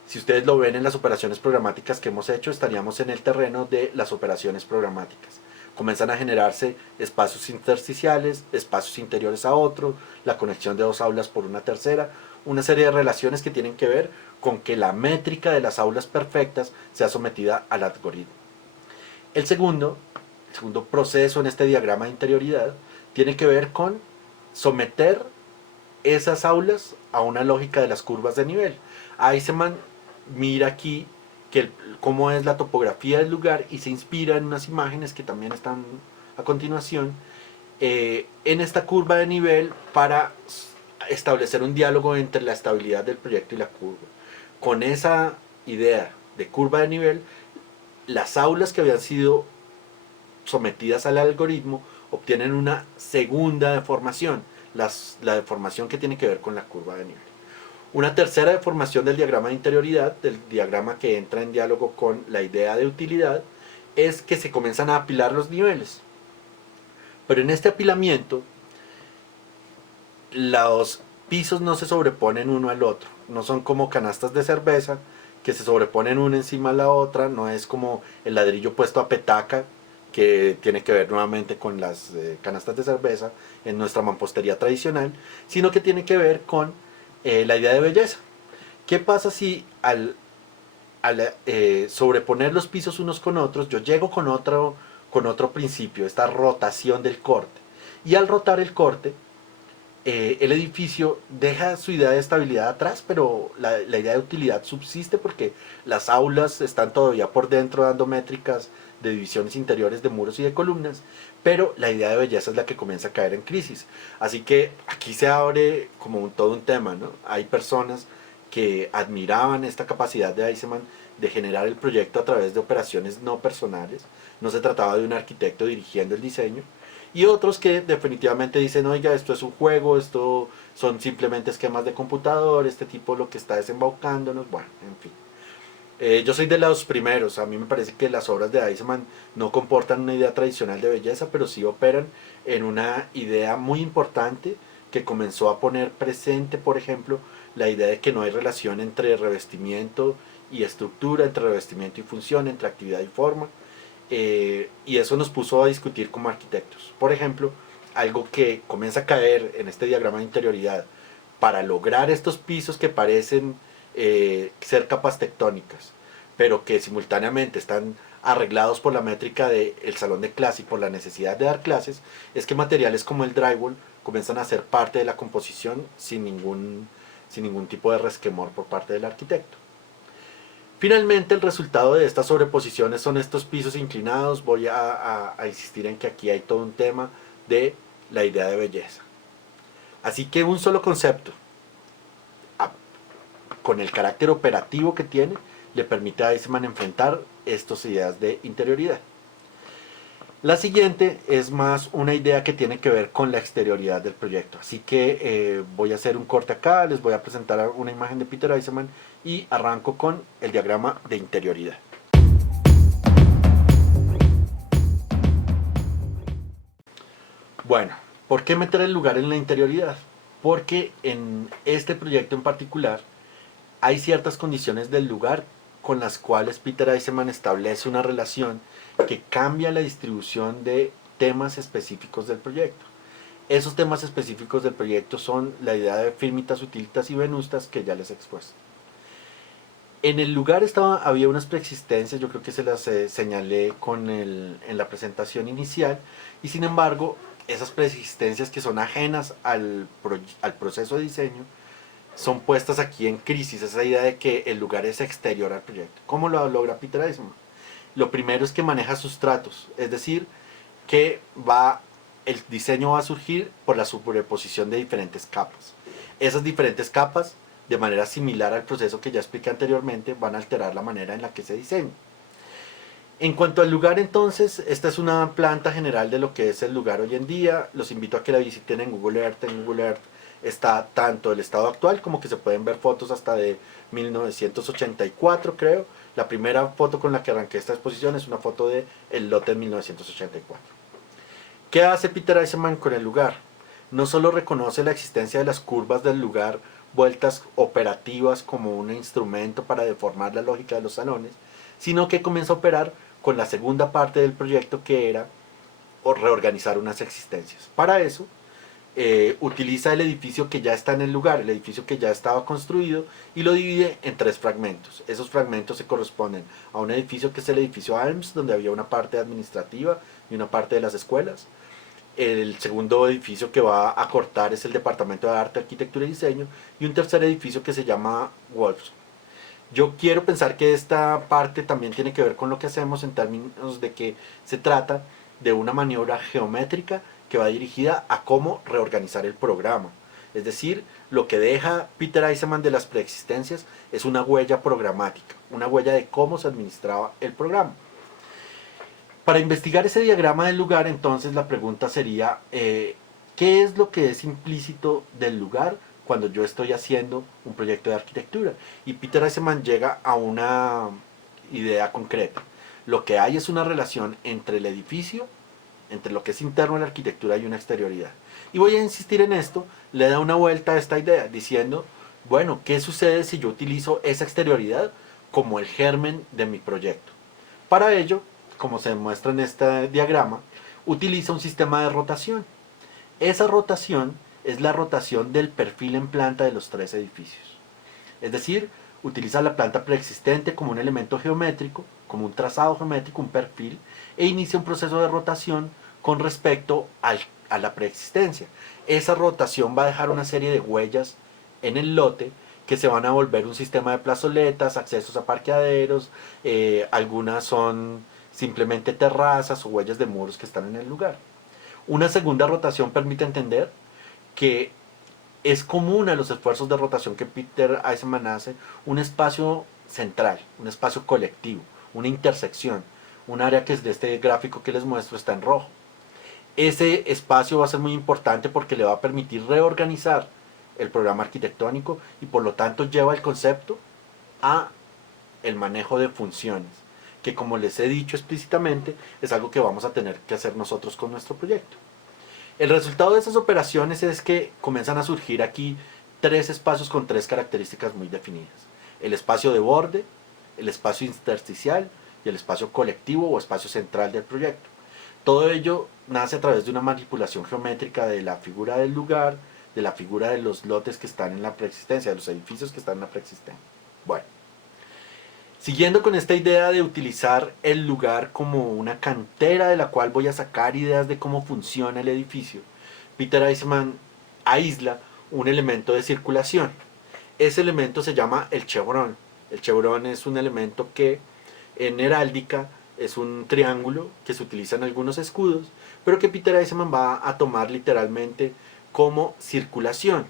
Si ustedes lo ven en las operaciones programáticas que hemos hecho, estaríamos en el terreno de las operaciones programáticas. Comienzan a generarse espacios intersticiales, espacios interiores a otro, la conexión de dos aulas por una tercera, una serie de relaciones que tienen que ver con que la métrica de las aulas perfectas sea sometida al algoritmo. El segundo proceso en este diagrama de interioridad tiene que ver con someter esas aulas a una lógica de las curvas de nivel. Eisenman mira aquí cómo es la topografía del lugar y se inspira en unas imágenes que también están a continuación en esta curva de nivel para establecer un diálogo entre la estabilidad del proyecto y la curva. Con esa idea de curva de nivel, las aulas que habían sido sometidas al algoritmo obtienen una segunda deformación, la deformación que tiene que ver con la curva de nivel. Una tercera deformación del diagrama de interioridad, del diagrama que entra en diálogo con la idea de utilidad, es que se comienzan a apilar los niveles. Pero en este apilamiento, los pisos no se sobreponen uno al otro. No son como canastas de cerveza que se sobreponen una encima de la otra. No es como el ladrillo puesto a petaca, que tiene que ver nuevamente con las canastas de cerveza en nuestra mampostería tradicional, sino que tiene que ver con la idea de belleza. ¿Qué pasa si al sobreponer los pisos unos con otros, yo llego con otro principio, esta rotación del corte? Y al rotar el corte, el edificio deja su idea de estabilidad atrás, pero la idea de utilidad subsiste porque las aulas están todavía por dentro dando métricas de divisiones interiores de muros y de columnas, pero la idea de belleza es la que comienza a caer en crisis. Así que aquí se abre como todo un tema, ¿no? Hay personas que admiraban esta capacidad de Eisenman de generar el proyecto a través de operaciones no personales. No se trataba de un arquitecto dirigiendo el diseño. Y otros que definitivamente dicen, oiga, esto es un juego, esto son simplemente esquemas de computador, este tipo lo que está desembaucándonos, bueno, en fin. Yo soy de los primeros. A mí me parece que las obras de Eisenman no comportan una idea tradicional de belleza, pero sí operan en una idea muy importante que comenzó a poner presente, por ejemplo, la idea de que no hay relación entre revestimiento y estructura, entre revestimiento y función, entre actividad y forma, y eso nos puso a discutir como arquitectos. Por ejemplo, algo que comienza a caer en este diagrama de interioridad para lograr estos pisos que parecen ser capas tectónicas, pero que simultáneamente están arreglados por la métrica del salón de clase y por la necesidad de dar clases, es que materiales como el drywall comienzan a ser parte de la composición sin ningún tipo de resquemor por parte del arquitecto. Finalmente, el resultado de estas sobreposiciones son estos pisos inclinados. Voy a insistir en que aquí hay todo un tema de la idea de belleza. Así que un solo concepto, con el carácter operativo que tiene, le permite a Eisenman enfrentar estas ideas de interioridad. La siguiente es más una idea que tiene que ver con la exterioridad del proyecto. Así que voy a hacer un corte acá, les voy a presentar una imagen de Peter Eisenman y arranco con el diagrama de interioridad. Bueno, ¿por qué meter el lugar en la interioridad? Porque en este proyecto en particular hay ciertas condiciones del lugar con las cuales Peter Eisenman establece una relación que cambia la distribución de temas específicos del proyecto. Esos temas específicos del proyecto son la idea de firmitas, utilitas y venustas que ya les he expuesto. En el lugar había unas preexistencias, yo creo que se las señalé en la presentación inicial, y sin embargo, esas preexistencias que son ajenas al proceso de diseño, son puestas aquí en crisis, esa idea de que el lugar es exterior al proyecto. ¿Cómo lo logra Peter Eisenman? Lo primero es que maneja sustratos, es decir, que el diseño va a surgir por la superposición de diferentes capas. Esas diferentes capas, de manera similar al proceso que ya expliqué anteriormente, van a alterar la manera en la que se diseña. En cuanto al lugar, entonces, esta es una planta general de lo que es el lugar hoy en día. Los invito a que la visiten en Google Earth. En Google Earth está tanto el estado actual como que se pueden ver fotos hasta de 1984, creo. La primera foto con la que arranqué esta exposición es una foto del lote de 1984. ¿Qué hace Peter Eisenman con el lugar? No solo reconoce la existencia de las curvas del lugar vueltas operativas como un instrumento para deformar la lógica de los salones, sino que comienza a operar con la segunda parte del proyecto, que era reorganizar unas existencias. Para eso, utiliza el edificio que ya está en el lugar, el edificio que ya estaba construido, y lo divide en 3 fragmentos. Esos fragmentos se corresponden a un edificio que es el edificio Alms, donde había una parte administrativa y una parte de las escuelas. El segundo edificio que va a cortar es el Departamento de Arte, Arquitectura y Diseño, y un tercer edificio que se llama Wolfson. Yo quiero pensar que esta parte también tiene que ver con lo que hacemos, en términos de que se trata de una maniobra geométrica que va dirigida a cómo reorganizar el programa. Es decir, lo que deja Peter Eisenman de las preexistencias es una huella programática, una huella de cómo se administraba el programa. Para investigar ese diagrama del lugar, entonces la pregunta sería, ¿qué es lo que es implícito del lugar cuando yo estoy haciendo un proyecto de arquitectura? Y Peter Eisenman llega a una idea concreta. Lo que hay es una relación entre el edificio, entre lo que es interno a la arquitectura, y una exterioridad. Y voy a insistir en esto, le da una vuelta a esta idea, diciendo, bueno, ¿qué sucede si yo utilizo esa exterioridad como el germen de mi proyecto? Para ello, como se muestra en este diagrama, utiliza un sistema de rotación. Esa rotación es la rotación del perfil en planta de los 3 edificios. Es decir, utiliza la planta preexistente como un elemento geométrico, como un trazado geométrico, un perfil, e inicia un proceso de rotación con respecto a la preexistencia. Esa rotación va a dejar una serie de huellas en el lote que se van a volver un sistema de plazoletas, accesos a parqueaderos, algunas son simplemente terrazas o huellas de muros que están en el lugar. Una segunda rotación permite entender que es común a los esfuerzos de rotación que Peter Eisenman hace un espacio central, un espacio colectivo, una intersección, un área que es de este gráfico que les muestro está en rojo. Ese espacio va a ser muy importante porque le va a permitir reorganizar el programa arquitectónico y por lo tanto lleva el concepto a el manejo de funciones, que como les he dicho explícitamente es algo que vamos a tener que hacer nosotros con nuestro proyecto. El resultado de esas operaciones es que comienzan a surgir aquí 3 espacios con 3 características muy definidas: el espacio de borde, el espacio intersticial y el espacio colectivo o espacio central del proyecto. Todo ello nace a través de una manipulación geométrica de la figura del lugar, de la figura de los lotes que están en la preexistencia, de los edificios que están en la preexistencia. Bueno, siguiendo con esta idea de utilizar el lugar como una cantera de la cual voy a sacar ideas de cómo funciona el edificio, Peter Eisenman aísla un elemento de circulación. Ese elemento se llama el chevron. El chevron es un elemento que en heráldica es un triángulo que se utiliza en algunos escudos, pero que Peter Eisenman va a tomar literalmente como circulación.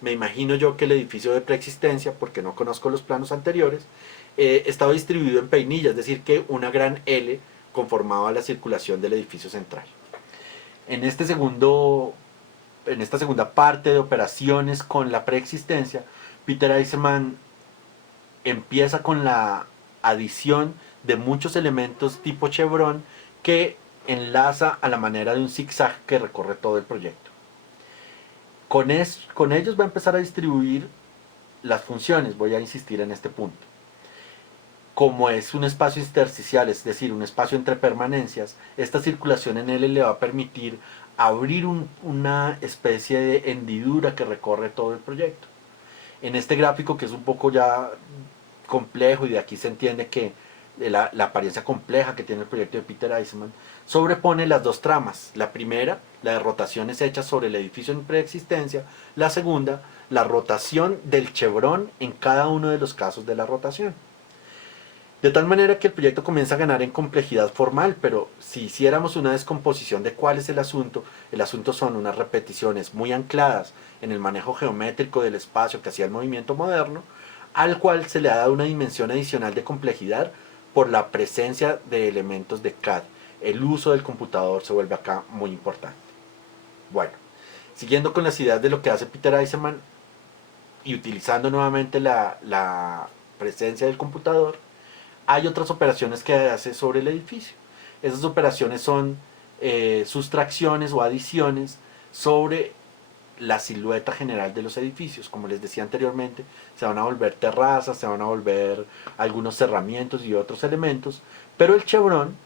Me imagino yo que el edificio de preexistencia, porque no conozco los planos anteriores, estaba distribuido en peinillas, es decir, que una gran L conformaba la circulación del edificio central. En esta segunda parte de operaciones con la preexistencia, Peter Eisenman empieza con la adición de muchos elementos tipo chevron que enlaza a la manera de un zigzag que recorre todo el proyecto. Con ellos va a empezar a distribuir las funciones, voy a insistir en este punto. Como es un espacio intersticial, es decir, un espacio entre permanencias, esta circulación en él le va a permitir abrir una especie de hendidura que recorre todo el proyecto. En este gráfico, que es un poco ya complejo, y de aquí se entiende que la apariencia compleja que tiene el proyecto de Peter Eisenman, sobrepone las dos tramas. La primera, la de rotaciones hechas sobre el edificio en preexistencia. La segunda, la rotación del chevrón en cada uno de los casos de la rotación. De tal manera que el proyecto comienza a ganar en complejidad formal, pero si hiciéramos una descomposición de cuál es el asunto son unas repeticiones muy ancladas en el manejo geométrico del espacio que hacía el movimiento moderno, al cual se le ha dado una dimensión adicional de complejidad por la presencia de elementos de CAD. El uso del computador se vuelve acá muy importante. Bueno, siguiendo con las ideas de lo que hace Peter Eisenman y utilizando nuevamente la presencia del computador, hay otras operaciones que hace sobre el edificio. Esas operaciones son sustracciones o adiciones sobre la silueta general de los edificios. Como les decía anteriormente, se van a volver terrazas, se van a volver algunos cerramientos y otros elementos, pero el chevrón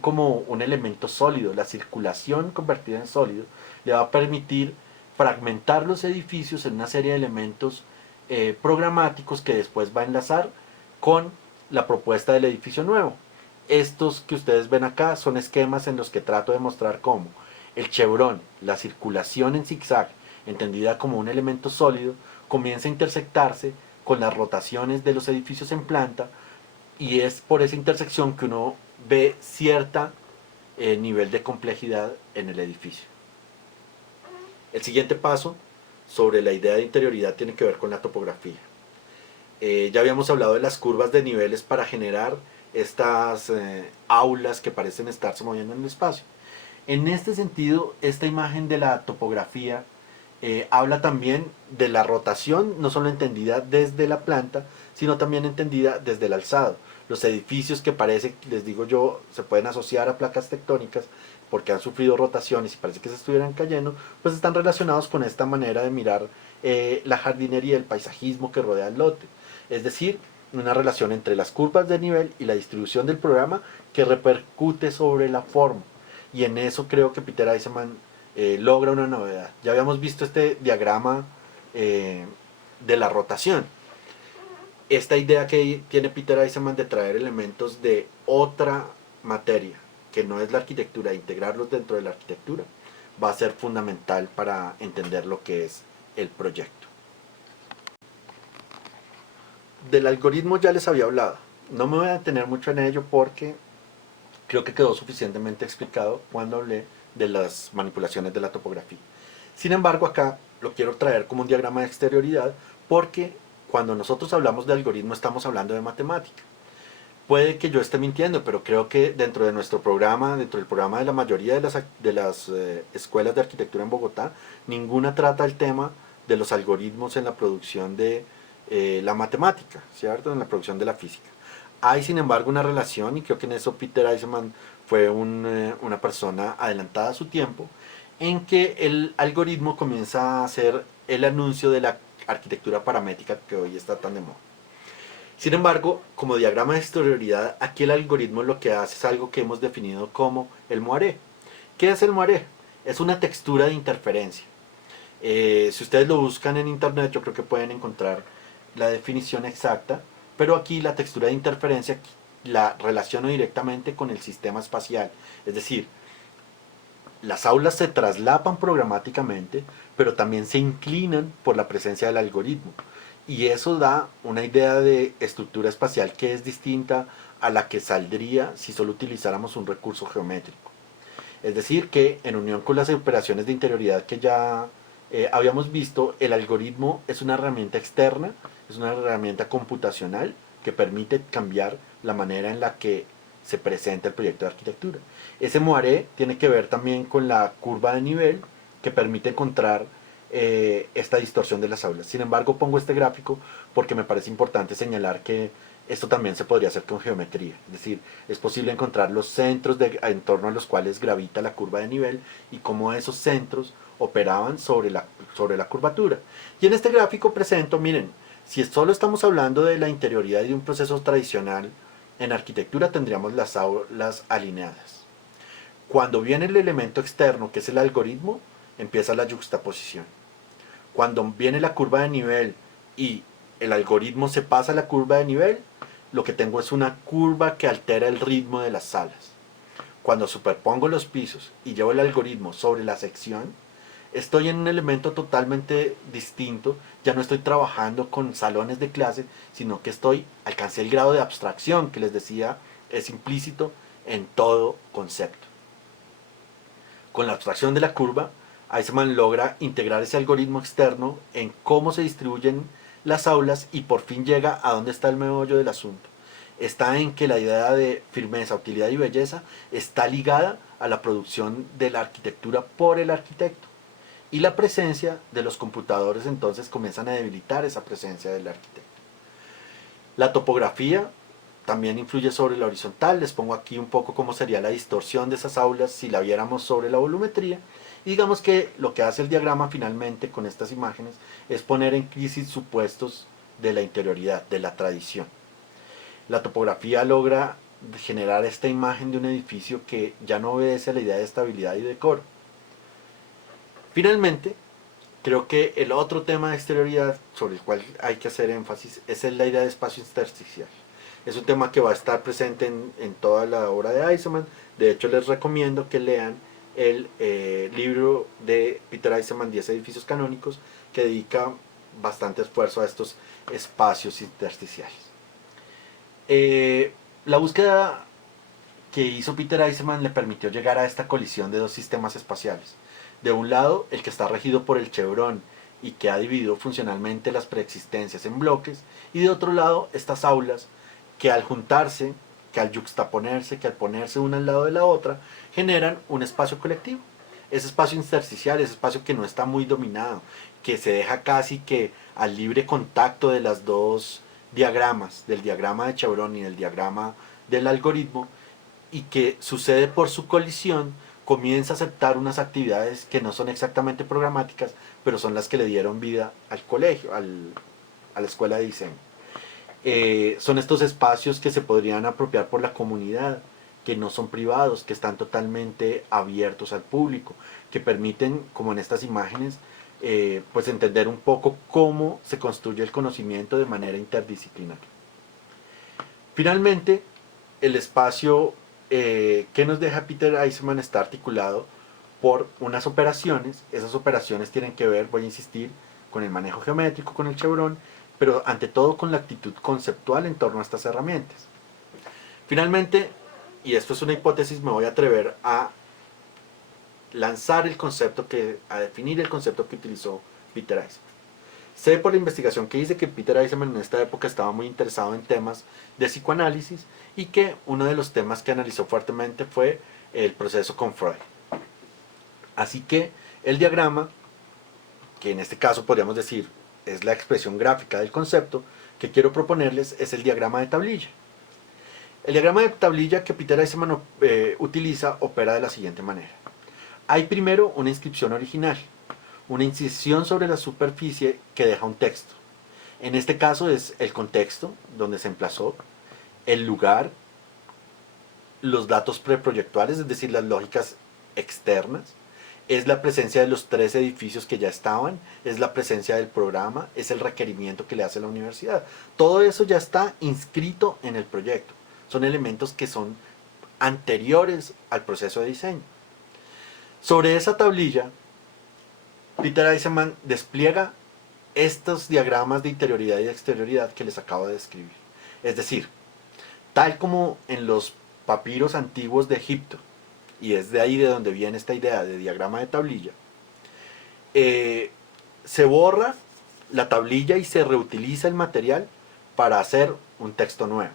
como un elemento sólido, la circulación convertida en sólido, le va a permitir fragmentar los edificios en una serie de elementos programáticos que después va a enlazar con la propuesta del edificio nuevo. Estos que ustedes ven acá son esquemas en los que trato de mostrar cómo el chevrón, la circulación en zigzag, entendida como un elemento sólido, comienza a intersectarse con las rotaciones de los edificios en planta, y es por esa intersección que uno ve cierta nivel de complejidad en el edificio. El siguiente paso sobre la idea de interioridad tiene que ver con la topografía. Ya habíamos hablado de las curvas de niveles para generar estas aulas que parecen estarse moviendo en el espacio. En este sentido, esta imagen de la topografía habla también de la rotación, no solo entendida desde la planta, sino también entendida desde el alzado. Los edificios que parece, les digo yo, se pueden asociar a placas tectónicas porque han sufrido rotaciones y parece que se estuvieran cayendo, pues están relacionados con esta manera de mirar la jardinería, el paisajismo que rodea el lote. Es decir, una relación entre las curvas de nivel y la distribución del programa que repercute sobre la forma. Y en eso creo que Peter Eisenman logra una novedad. Ya habíamos visto este diagrama de la rotación. Esta idea que tiene Peter Eisenman de traer elementos de otra materia, que no es la arquitectura, e integrarlos dentro de la arquitectura, va a ser fundamental para entender lo que es el proyecto. Del algoritmo ya les había hablado. No me voy a detener mucho en ello porque creo que quedó suficientemente explicado cuando hablé de las manipulaciones de la topografía. Sin embargo, acá lo quiero traer como un diagrama de exterioridad porque cuando nosotros hablamos de algoritmo estamos hablando de matemática. Puede que yo esté mintiendo, pero creo que dentro de nuestro programa, dentro del programa de la mayoría de las escuelas de arquitectura en Bogotá, ninguna trata el tema de los algoritmos en la producción de la matemática, ¿cierto? En la producción de la física. Hay sin embargo una relación, y creo que en eso Peter Eisenman fue una persona adelantada a su tiempo, en que el algoritmo comienza a ser el anuncio de la arquitectura paramétrica que hoy está tan de moda. Sin embargo, como diagrama de exterioridad, aquí el algoritmo lo que hace es algo que hemos definido como el moiré. ¿Qué es el moiré? Es una textura de interferencia. Si ustedes lo buscan en internet, yo creo que pueden encontrar la definición exacta, pero aquí la textura de interferencia la relaciono directamente con el sistema espacial. Es decir, las aulas se traslapan programáticamente, pero también se inclinan por la presencia del algoritmo. Y eso da una idea de estructura espacial que es distinta a la que saldría si solo utilizáramos un recurso geométrico. Es decir, que en unión con las operaciones de interioridad que ya habíamos visto, el algoritmo es una herramienta externa, es una herramienta computacional que permite cambiar la manera en la que se presenta el proyecto de arquitectura. Ese moiré tiene que ver también con la curva de nivel que permite encontrar esta distorsión de las aulas. Sin embargo, pongo este gráfico porque me parece importante señalar que esto también se podría hacer con geometría. Es decir, es posible encontrar los centros en torno a los cuales gravita la curva de nivel y cómo esos centros operaban sobre la curvatura. Y en este gráfico presento, miren, si solo estamos hablando de la interioridad y de un proceso tradicional, en arquitectura tendríamos las aulas alineadas. Cuando viene el elemento externo, que es el algoritmo, empieza la yuxtaposición. Cuando viene la curva de nivel y el algoritmo se pasa a la curva de nivel, lo que tengo es una curva que altera el ritmo de las salas. Cuando superpongo los pisos y llevo el algoritmo sobre la sección, estoy en un elemento totalmente distinto. Ya no estoy trabajando con salones de clase, sino que alcancé el grado de abstracción que les decía es implícito en todo concepto. Con la abstracción de la curva, Eisenman logra integrar ese algoritmo externo en cómo se distribuyen las aulas y por fin llega a dónde está el meollo del asunto. Está en que la idea de firmeza, utilidad y belleza está ligada a la producción de la arquitectura por el arquitecto. Y la presencia de los computadores entonces comienzan a debilitar esa presencia del arquitecto. La topografía también influye sobre la horizontal. Les pongo aquí un poco cómo sería la distorsión de esas aulas si la viéramos sobre la volumetría. Y digamos que lo que hace el diagrama finalmente con estas imágenes es poner en crisis supuestos de la interioridad, de la tradición. La topografía logra generar esta imagen de un edificio que ya no obedece a la idea de estabilidad y decoro. Finalmente, creo que el otro tema de exterioridad sobre el cual hay que hacer énfasis es la idea de espacio intersticial. Es un tema que va a estar presente en toda la obra de Eisenman. De hecho, les recomiendo que lean el libro de Peter Eisenman, 10 edificios canónicos, que dedica bastante esfuerzo a estos espacios intersticiales. La búsqueda que hizo Peter Eisenman le permitió llegar a esta colisión de dos sistemas espaciales. De un lado, el que está regido por el chevrón y que ha dividido funcionalmente las preexistencias en bloques, y de otro lado, estas aulas que al juntarse, que al yuxtaponerse, que al ponerse una al lado de la otra, generan un espacio colectivo. Ese espacio intersticial, ese espacio que no está muy dominado, que se deja casi que al libre contacto de las dos diagramas, del diagrama de chevrón y del diagrama del algoritmo, y que sucede por su colisión, comienza a aceptar unas actividades que no son exactamente programáticas, pero son las que le dieron vida al colegio, a la escuela de diseño. Son estos espacios que se podrían apropiar por la comunidad, que no son privados, que están totalmente abiertos al público, que permiten, como en estas imágenes, pues entender un poco cómo se construye el conocimiento de manera interdisciplinaria. Finalmente, el espacio que nos deja Peter Eisenman está articulado por unas operaciones. Esas operaciones tienen que ver, voy a insistir, con el manejo geométrico, con el chevrón, pero ante todo con la actitud conceptual en torno a estas herramientas. Finalmente, y esto es una hipótesis, me voy a atrever a lanzar el concepto a definir el concepto que utilizó Peter Eisenman. Sé por la investigación que hice que Peter Eisenman en esta época estaba muy interesado en temas de psicoanálisis y que uno de los temas que analizó fuertemente fue el proceso con Freud. Así que el diagrama, que en este caso podríamos decir es la expresión gráfica del concepto que quiero proponerles, es el diagrama de tablilla. El diagrama de tablilla que Peter Eisenman utiliza opera de la siguiente manera. Hay primero una inscripción original, una incisión sobre la superficie que deja un texto. En este caso es el contexto donde se emplazó, el lugar, los datos preproyectuales, es decir, las lógicas externas, es la presencia de los 3 edificios que ya estaban, es la presencia del programa, es el requerimiento que le hace la universidad. Todo eso ya está inscrito en el proyecto. Son elementos que son anteriores al proceso de diseño. Sobre esa tablilla, Peter Eisenman despliega estos diagramas de interioridad y exterioridad que les acabo de describir. Es decir, tal como en los papiros antiguos de Egipto, y es de ahí de donde viene esta idea de diagrama de tablilla, se borra la tablilla y se reutiliza el material para hacer un texto nuevo.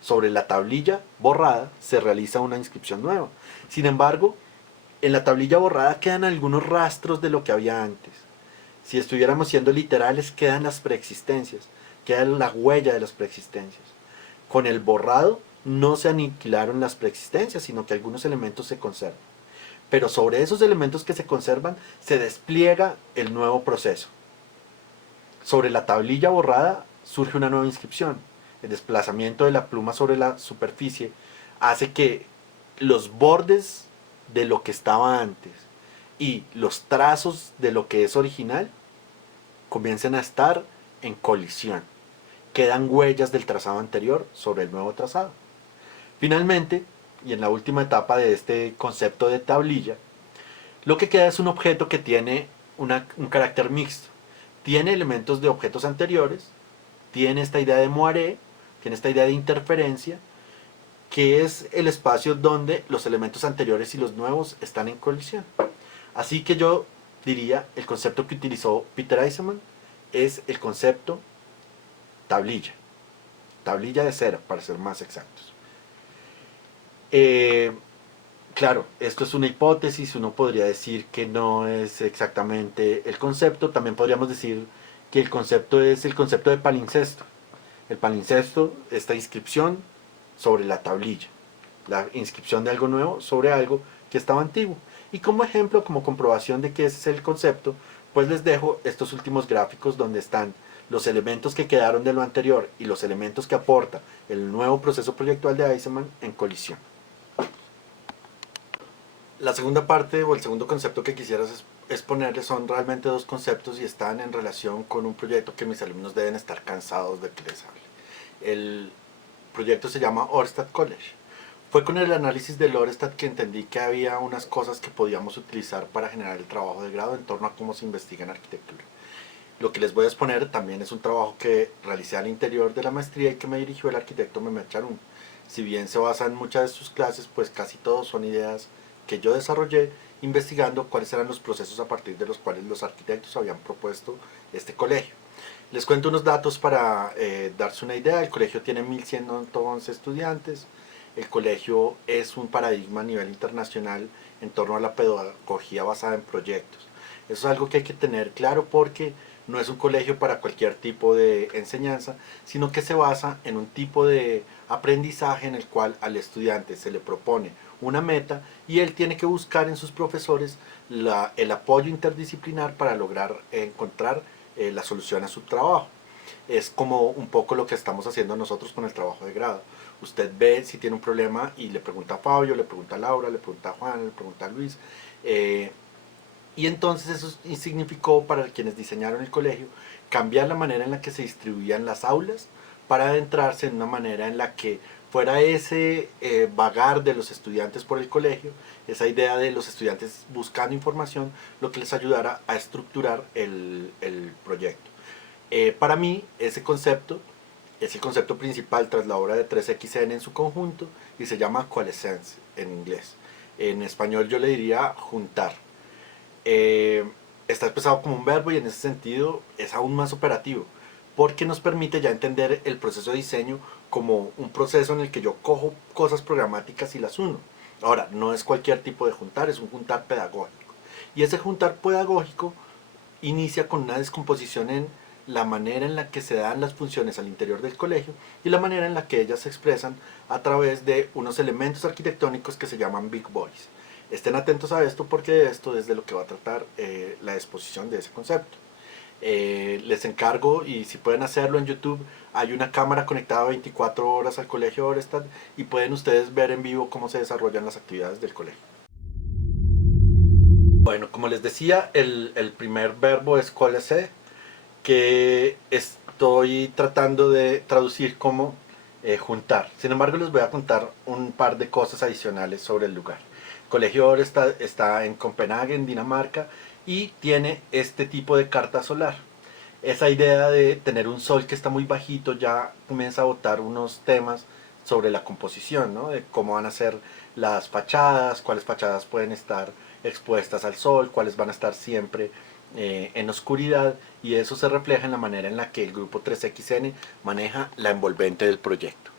Sobre la tablilla borrada se realiza una inscripción nueva. Sin embargo, en la tablilla borrada quedan algunos rastros de lo que había antes. Si estuviéramos siendo literales, quedan las preexistencias, queda la huella de las preexistencias. Con el borrado no se aniquilaron las preexistencias, sino que algunos elementos se conservan. Pero sobre esos elementos que se conservan se despliega el nuevo proceso. Sobre la tablilla borrada surge una nueva inscripción. El desplazamiento de la pluma sobre la superficie hace que los bordes de lo que estaba antes y los trazos de lo que es original comiencen a estar en colisión. Quedan huellas del trazado anterior sobre el nuevo trazado. Finalmente, y en la última etapa de este concepto de tablilla, lo que queda es un objeto que tiene un carácter mixto. Tiene elementos de objetos anteriores, tiene esta idea de moiré, tiene esta idea de interferencia, que es el espacio donde los elementos anteriores y los nuevos están en colisión. Así que yo diría, el concepto que utilizó Peter Eisenman es el concepto tablilla. Tablilla de cera, para ser más exactos. Claro, esto es una hipótesis, uno podría decir que no es exactamente el concepto, también podríamos decir que el concepto es el concepto de palincesto. El palincesto, esta inscripción sobre la tablilla, la inscripción de algo nuevo sobre algo que estaba antiguo. Y como ejemplo, como comprobación de que ese es el concepto, pues les dejo estos últimos gráficos donde están los elementos que quedaron de lo anterior y los elementos que aporta el nuevo proceso proyectual de Eisenman en colisión. La segunda parte o el segundo concepto que quisieras exponerles son realmente dos conceptos y están en relación con un proyecto que mis alumnos deben estar cansados de que les hable. El proyecto se llama Orsted College. Fue con el análisis del Orsted que entendí que había unas cosas que podíamos utilizar para generar el trabajo de grado en torno a cómo se investiga en arquitectura. Lo que les voy a exponer también es un trabajo que realicé al interior de la maestría y que me dirigió el arquitecto Mehmet Charun. Si bien se basa en muchas de sus clases, pues casi todos son ideas que yo desarrollé investigando cuáles eran los procesos a partir de los cuales los arquitectos habían propuesto este colegio. Les cuento unos datos para darse una idea. El colegio tiene 1.111 estudiantes. El colegio es un paradigma a nivel internacional en torno a la pedagogía basada en proyectos. Eso es algo que hay que tener claro porque no es un colegio para cualquier tipo de enseñanza, sino que se basa en un tipo de aprendizaje en el cual al estudiante se le propone una meta y él tiene que buscar en sus profesores el apoyo interdisciplinar para lograr encontrar la solución a su trabajo. Es como un poco lo que estamos haciendo nosotros con el trabajo de grado. Usted ve si tiene un problema y le pregunta a Fabio, le pregunta a Laura, le pregunta a Juan, le pregunta a Luis. Y entonces eso significó para quienes diseñaron el colegio cambiar la manera en la que se distribuían las aulas para adentrarse en una manera en la que fuera ese vagar de los estudiantes por el colegio, esa idea de los estudiantes buscando información, lo que les ayudara a estructurar el proyecto. Para mí ese concepto es el concepto principal tras la obra de 3XN en su conjunto y se llama coalescence en inglés. En español yo le diría juntar. Está expresado como un verbo y en ese sentido es aún más operativo porque nos permite ya entender el proceso de diseño como un proceso en el que yo cojo cosas programáticas y las uno. Ahora, no es cualquier tipo de juntar, es un juntar pedagógico. Y ese juntar pedagógico inicia con una descomposición en la manera en la que se dan las funciones al interior del colegio y la manera en la que ellas se expresan a través de unos elementos arquitectónicos que se llaman Big Boys. Estén atentos a esto porque esto es de lo que va a tratar la exposición de ese concepto. Les encargo y si pueden hacerlo en YouTube, hay una cámara conectada 24 horas al colegio Orested y pueden ustedes ver en vivo cómo se desarrollan las actividades del colegio. Bueno, como les decía, el primer verbo es coalescer, que estoy tratando de traducir como juntar. Sin embargo, les voy a contar un par de cosas adicionales sobre el lugar. El colegio ahora está en Copenhague, en Dinamarca, y tiene este tipo de carta solar. Esa idea de tener un sol que está muy bajito ya comienza a botar unos temas sobre la composición, ¿no? De cómo van a ser las fachadas, cuáles fachadas pueden estar expuestas al sol, cuáles van a estar siempre en oscuridad, y eso se refleja en la manera en la que el grupo 3XN maneja la envolvente del proyecto.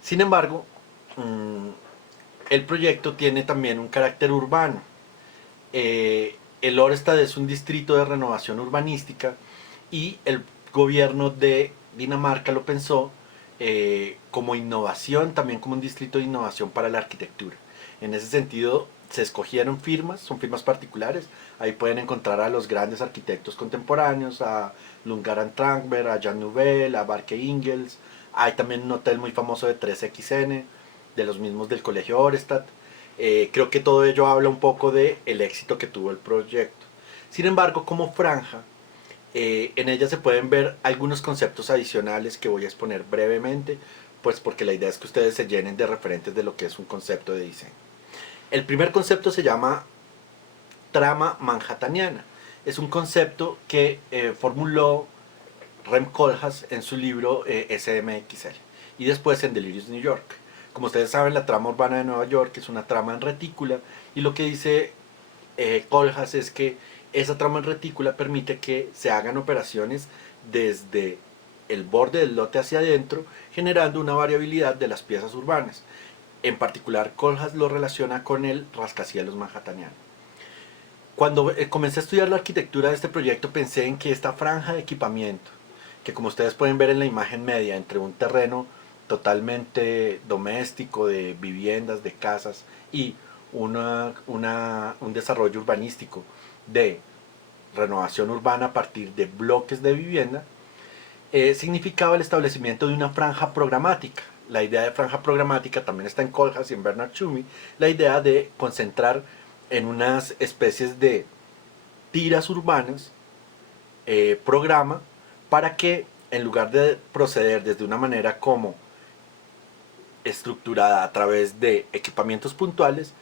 Sin embargo, el proyecto tiene también un carácter urbano. el Orestad es un distrito de renovación urbanística y el gobierno de Dinamarca lo pensó como innovación, también como un distrito de innovación para la arquitectura. En ese sentido, se escogieron firmas, son firmas particulares. Ahí pueden encontrar a los grandes arquitectos contemporáneos, a Lundgaard Trangberg, a Jan Nouvel, a Barke Ingels. Hay también un hotel muy famoso de 3XN, de los mismos del Colegio Orestad. Creo que todo ello habla un poco del éxito que tuvo el proyecto. Sin embargo, como franja, en ella se pueden ver algunos conceptos adicionales que voy a exponer brevemente, pues porque la idea es que ustedes se llenen de referentes de lo que es un concepto de diseño. El primer concepto se llama trama manhattaniana. Es un concepto que formuló Rem Koolhaas en su libro SMXL y después en Delirious New York. Como ustedes saben, la trama urbana de Nueva York es una trama en retícula y lo que dice Koolhaas es que esa trama en retícula permite que se hagan operaciones desde el borde del lote hacia adentro, generando una variabilidad de las piezas urbanas. En particular, Koolhaas lo relaciona con el rascacielos manhattaniano. Cuando comencé a estudiar la arquitectura de este proyecto, pensé en que esta franja de equipamiento, que como ustedes pueden ver en la imagen media, entre un terreno totalmente doméstico de viviendas, de casas y un desarrollo urbanístico de renovación urbana a partir de bloques de vivienda, significaba el establecimiento de una franja programática. La idea de franja programática también está en Koolhaas y en Bernard Tschumi, la idea de concentrar en unas especies de tiras urbanas programa para que en lugar de proceder desde una manera como estructurada a través de equipamientos puntuales,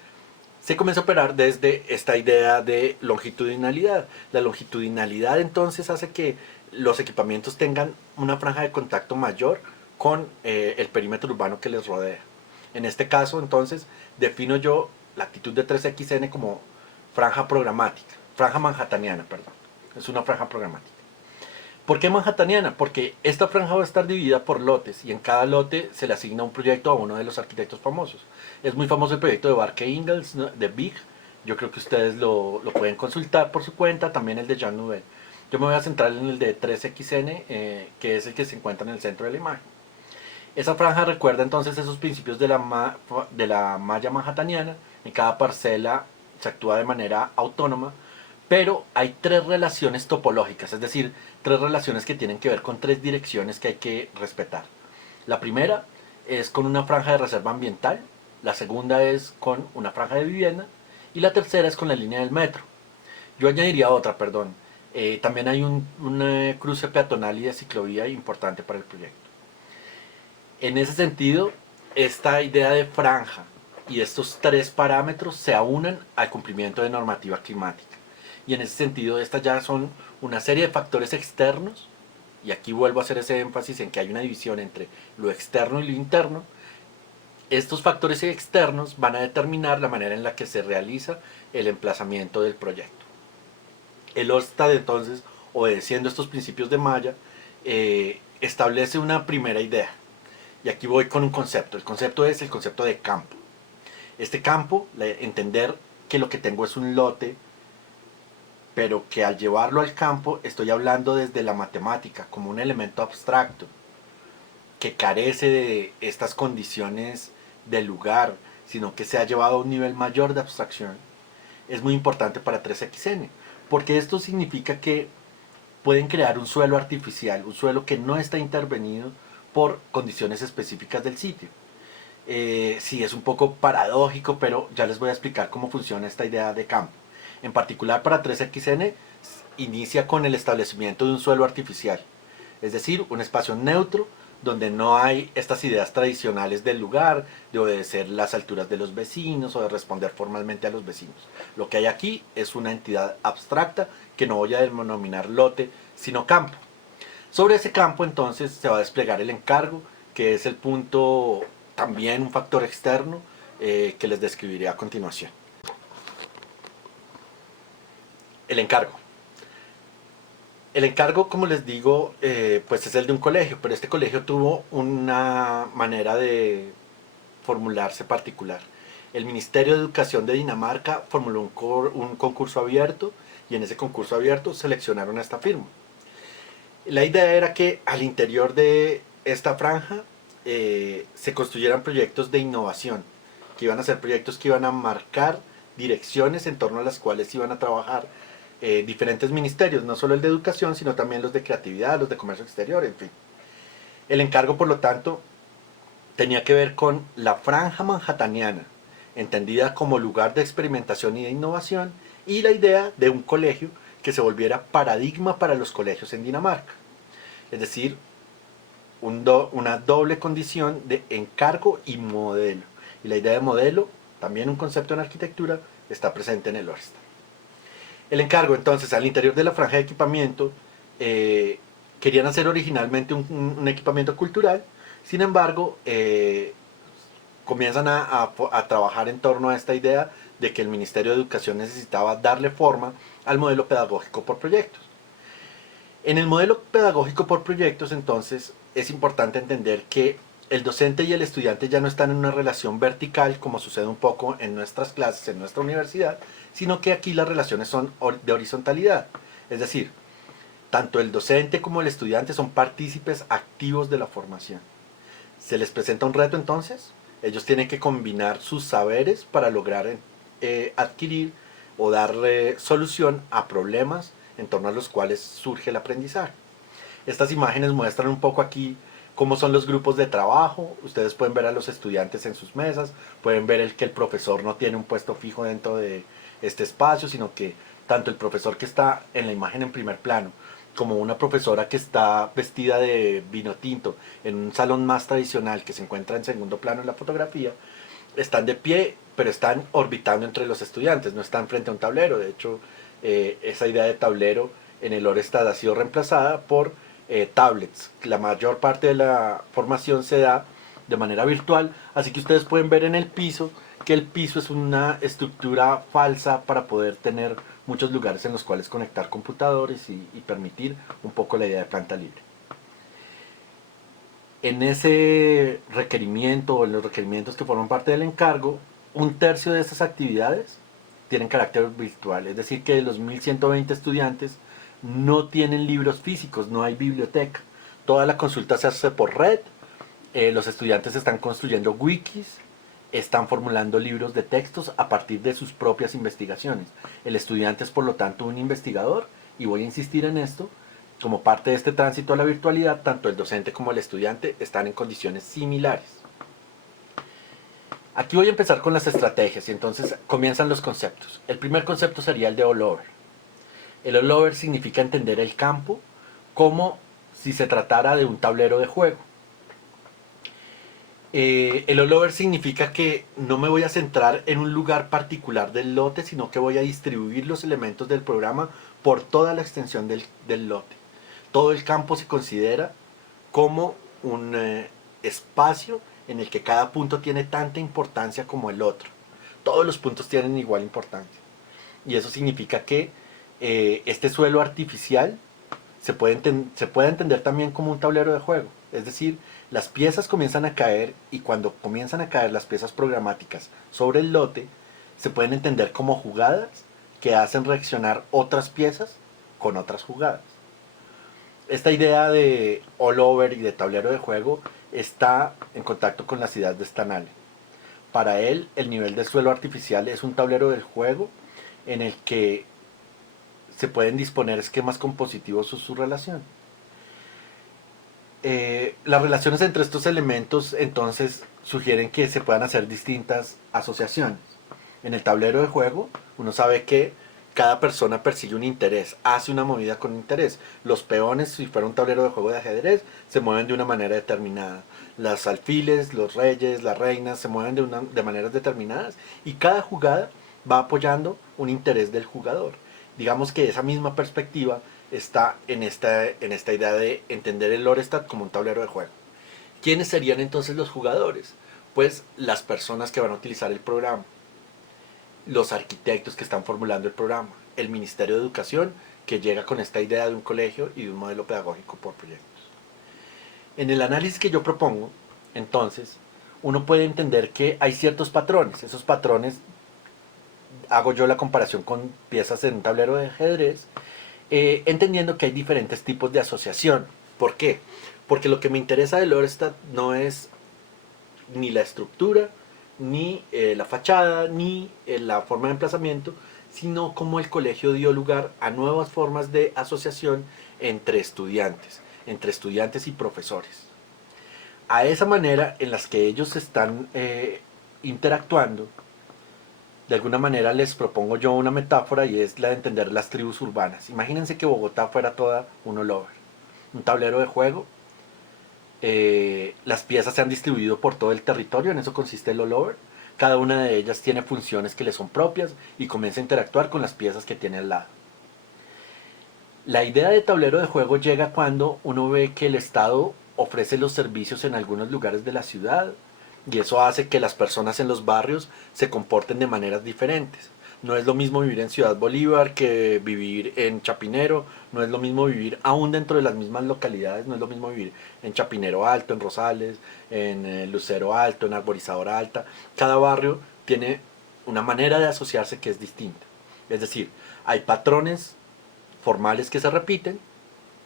se comienza a operar desde esta idea de longitudinalidad. La longitudinalidad entonces hace que los equipamientos tengan una franja de contacto mayor con el perímetro urbano que les rodea. En este caso entonces defino yo la actitud de 3XN como franja programática, franja manhattaniana, perdón. Es una franja programática. ¿Por qué manhattaniana? Porque esta franja va a estar dividida por lotes y en cada lote se le asigna un proyecto a uno de los arquitectos famosos. Es muy famoso el proyecto de Barke Ingels, ¿no? De Big. Yo creo que ustedes lo pueden consultar por su cuenta, también el de Jan Nouvel. Yo me voy a centrar en el de 3XN, que es el que se encuentra en el centro de la imagen. Esa franja recuerda entonces esos principios de la malla manhattaniana. En cada parcela se actúa de manera autónoma, pero hay tres relaciones topológicas, es decir, tres relaciones que tienen que ver con tres direcciones que hay que respetar. La primera es con una franja de reserva ambiental, la segunda es con una franja de vivienda y la tercera es con la línea del metro. Yo añadiría otra, perdón. También hay un cruce peatonal y de ciclovía importante para el proyecto. En ese sentido, esta idea de franja y estos tres parámetros se aunan al cumplimiento de normativa climática. Y en ese sentido, estas ya son una serie de factores externos, y aquí vuelvo a hacer ese énfasis en que hay una división entre lo externo y lo interno. Estos factores externos van a determinar la manera en la que se realiza el emplazamiento del proyecto. El Orestad, entonces, obedeciendo estos principios de malla, establece una primera idea. Y aquí voy con un concepto. El concepto es el concepto de campo. Este campo, entender que lo que tengo es un lote, pero que al llevarlo al campo estoy hablando desde la matemática, como un elemento abstracto, que carece de estas condiciones del lugar, sino que se ha llevado a un nivel mayor de abstracción. Es muy importante para 3XN, porque esto significa que pueden crear un suelo artificial, un suelo que no está intervenido por condiciones específicas del sitio. Sí, es un poco paradójico, pero ya les voy a explicar cómo funciona esta idea de campo. En particular para 3XN, inicia con el establecimiento de un suelo artificial, es decir, un espacio neutro donde no hay estas ideas tradicionales del lugar, de obedecer las alturas de los vecinos o de responder formalmente a los vecinos. Lo que hay aquí es una entidad abstracta que no voy a denominar lote, sino campo. Sobre ese campo entonces se va a desplegar el encargo, que es el punto, también un factor externo, que les describiré a continuación. El encargo. El encargo, como les digo, pues es el de un colegio, pero este colegio tuvo una manera de formularse particular. El Ministerio de Educación de Dinamarca formuló un concurso abierto y en ese concurso abierto seleccionaron a esta firma. La idea era que al interior de esta franja se construyeran proyectos de innovación, que iban a ser proyectos que iban a marcar direcciones en torno a las cuales iban a trabajar diferentes ministerios, no solo el de educación, sino también los de creatividad, los de comercio exterior, en fin. El encargo, por lo tanto, tenía que ver con la franja manhattaniana, entendida como lugar de experimentación y de innovación, y la idea de un colegio que se volviera paradigma para los colegios en Dinamarca. Es decir, una doble condición de encargo y modelo. Y la idea de modelo, también un concepto en arquitectura, está presente en el Orestar. El encargo, entonces, al interior de la franja de equipamiento, querían hacer originalmente un equipamiento cultural. Sin embargo, comienzan a trabajar en torno a esta idea de que el Ministerio de Educación necesitaba darle forma al modelo pedagógico por proyectos. En el modelo pedagógico por proyectos, entonces, es importante entender que el docente y el estudiante ya no están en una relación vertical, como sucede un poco en nuestras clases, en nuestra universidad, sino que aquí las relaciones son de horizontalidad. Es decir, tanto el docente como el estudiante son partícipes activos de la formación. Se les presenta un reto entonces, ellos tienen que combinar sus saberes para lograr adquirir o darle solución a problemas en torno a los cuales surge el aprendizaje. Estas imágenes muestran un poco aquí cómo son los grupos de trabajo. Ustedes pueden ver a los estudiantes en sus mesas, pueden ver que el profesor no tiene un puesto fijo dentro de este espacio, sino que tanto el profesor que está en la imagen en primer plano como una profesora que está vestida de vino tinto en un salón más tradicional que se encuentra en segundo plano en la fotografía, están de pie, pero están orbitando entre los estudiantes, no están frente a un tablero. De hecho, esa idea de tablero en el Orestar ha sido reemplazada por tablets. La mayor parte de la formación se da de manera virtual, así que ustedes pueden ver en el piso que el piso es una estructura falsa para poder tener muchos lugares en los cuales conectar computadores y permitir un poco la idea de planta libre. En ese requerimiento o en los requerimientos que forman parte del encargo, un tercio de estas actividades tienen carácter virtual, es decir que de los 1120 estudiantes no tienen libros físicos, no hay biblioteca. Toda la consulta se hace por red, los estudiantes están construyendo wikis, están formulando libros de textos a partir de sus propias investigaciones. El estudiante es por lo tanto un investigador, y voy a insistir en esto, como parte de este tránsito a la virtualidad, tanto el docente como el estudiante están en condiciones similares. Aquí voy a empezar con las estrategias y entonces comienzan los conceptos. El primer concepto sería el de all-over. El all-over significa entender el campo como si se tratara de un tablero de juego. El all-over significa que no me voy a centrar en un lugar particular del lote, sino que voy a distribuir los elementos del programa por toda la extensión del lote. Todo el campo se considera como un espacio en el que cada punto tiene tanta importancia como el otro. Todos los puntos tienen igual importancia. Y eso significa que este suelo artificial se puede entender también como un tablero de juego. Es decir, las piezas comienzan a caer, y cuando comienzan a caer las piezas programáticas sobre el lote, se pueden entender como jugadas que hacen reaccionar otras piezas con otras jugadas. Esta idea de all over y de tablero de juego está en contacto con las ideas de Stanale. Para él, el nivel del suelo artificial es un tablero del juego en el que se pueden disponer esquemas compositivos o su relación. Las relaciones entre estos elementos entonces sugieren que se puedan hacer distintas asociaciones. En el tablero de juego uno sabe que cada persona persigue un interés, hace una movida con interés. Los peones, si fuera un tablero de juego de ajedrez, se mueven de una manera determinada. Los alfiles, los reyes, las reinas se mueven de maneras determinadas, y cada jugada va apoyando un interés del jugador. Digamos que esa misma perspectiva está en esta idea de entender el Orestar como un tablero de juego. ¿Quiénes serían entonces los jugadores? Pues las personas que van a utilizar el programa, los arquitectos que están formulando el programa, el Ministerio de Educación, que llega con esta idea de un colegio y de un modelo pedagógico por proyectos. En el análisis que yo propongo, entonces, uno puede entender que hay ciertos patrones. Esos patrones hago yo la comparación con piezas en un tablero de ajedrez, entendiendo que hay diferentes tipos de asociación. ¿Por qué? Porque lo que me interesa de Lorestad no es ni la estructura, ni la fachada, ni la forma de emplazamiento, sino cómo el colegio dio lugar a nuevas formas de asociación entre estudiantes y profesores. A esa manera en las que ellos están interactuando, de alguna manera les propongo yo una metáfora y es la de entender las tribus urbanas. Imagínense que Bogotá fuera toda un all over, un tablero de juego. Las piezas se han distribuido por todo el territorio, en eso consiste el all over. Cada una de ellas tiene funciones que le son propias y comienza a interactuar con las piezas que tiene al lado. La idea de tablero de juego llega cuando uno ve que el Estado ofrece los servicios en algunos lugares de la ciudad y eso hace que las personas en los barrios se comporten de maneras diferentes. No es lo mismo vivir en Ciudad Bolívar que vivir en Chapinero, no es lo mismo vivir aún dentro de las mismas localidades, no es lo mismo vivir en Chapinero Alto, en Rosales, en Lucero Alto, en Arborizadora Alta. Cada barrio tiene una manera de asociarse que es distinta. Es decir, hay patrones formales que se repiten,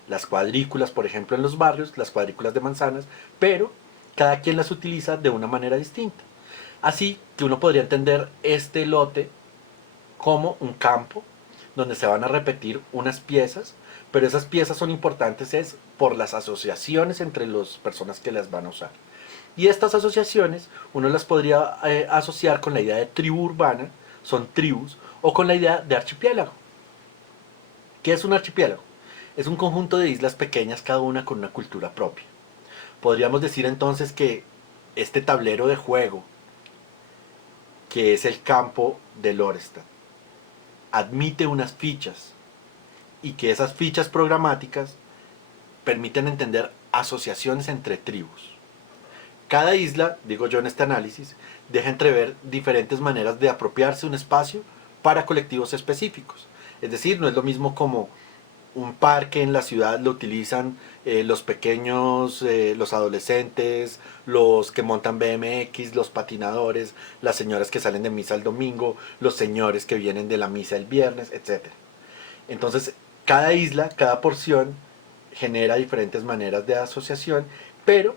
las cuadrículas, por ejemplo, en los barrios, las cuadrículas de manzanas, pero cada quien las utiliza de una manera distinta. Así que uno podría entender este lote como un campo donde se van a repetir unas piezas, pero esas piezas son importantes es por las asociaciones entre las personas que las van a usar. Y estas asociaciones uno las podría asociar con la idea de tribu urbana, son tribus, o con la idea de archipiélago. ¿Qué es un archipiélago? Es un conjunto de islas pequeñas, cada una con una cultura propia. Podríamos decir entonces que este tablero de juego, que es el campo de Lorestad, admite unas fichas y que esas fichas programáticas permiten entender asociaciones entre tribus. Cada isla, digo yo en este análisis, deja entrever diferentes maneras de apropiarse un espacio para colectivos específicos. Es decir, no es lo mismo como un parque en la ciudad lo utilizan los pequeños, los adolescentes, los que montan BMX, los patinadores, las señoras que salen de misa el domingo, los señores que vienen de la misa el viernes, etc. Entonces, cada isla, cada porción genera diferentes maneras de asociación, pero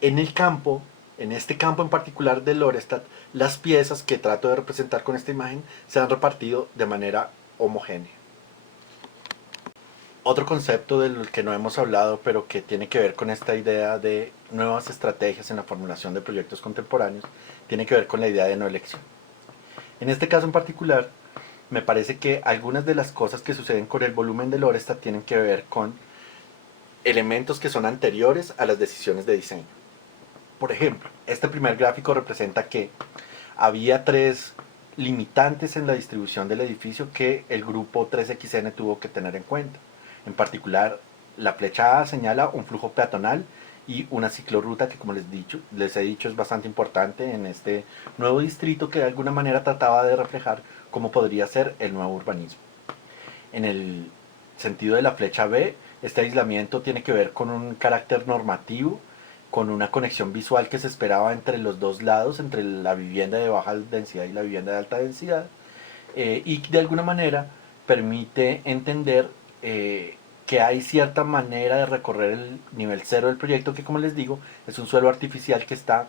en el campo, en este campo en particular de Lorestad, las piezas que trato de representar con esta imagen se han repartido de manera homogénea. Otro concepto del que no hemos hablado, pero que tiene que ver con esta idea de nuevas estrategias en la formulación de proyectos contemporáneos, tiene que ver con la idea de no elección. En este caso en particular, me parece que algunas de las cosas que suceden con el volumen de Lorestad tienen que ver con elementos que son anteriores a las decisiones de diseño. Por ejemplo, este primer gráfico representa que había tres limitantes en la distribución del edificio que el grupo 3XN tuvo que tener en cuenta. En particular, la flecha A señala un flujo peatonal y una ciclorruta que, como les he dicho, es bastante importante en este nuevo distrito que de alguna manera trataba de reflejar cómo podría ser el nuevo urbanismo. En el sentido de la flecha B, este aislamiento tiene que ver con un carácter normativo, con una conexión visual que se esperaba entre los dos lados, entre la vivienda de baja densidad y la vivienda de alta densidad, y de alguna manera permite entender que hay cierta manera de recorrer el nivel cero del proyecto, que como les digo, es un suelo artificial que está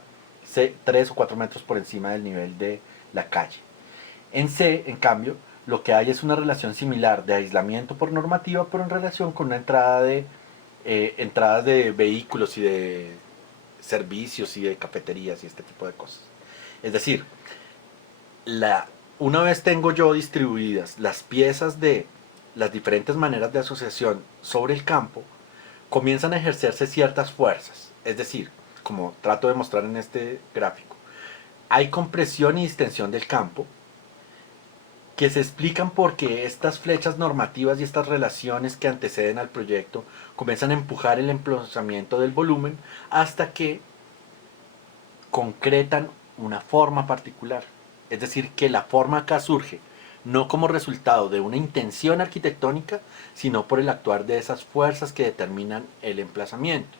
3 o 4 metros por encima del nivel de la calle. En C, en cambio, lo que hay es una relación similar de aislamiento por normativa, pero en relación con una entradas de vehículos y de servicios y de cafeterías y este tipo de cosas. Es decir, una vez tengo yo distribuidas las piezas de las diferentes maneras de asociación sobre el campo, comienzan a ejercerse ciertas fuerzas. Es decir, como trato de mostrar en este gráfico, hay compresión y distensión del campo que se explican porque estas flechas normativas y estas relaciones que anteceden al proyecto comienzan a empujar el emplazamiento del volumen hasta que concretan una forma particular. Es decir, que la forma acá surge no como resultado de una intención arquitectónica, sino por el actuar de esas fuerzas que determinan el emplazamiento.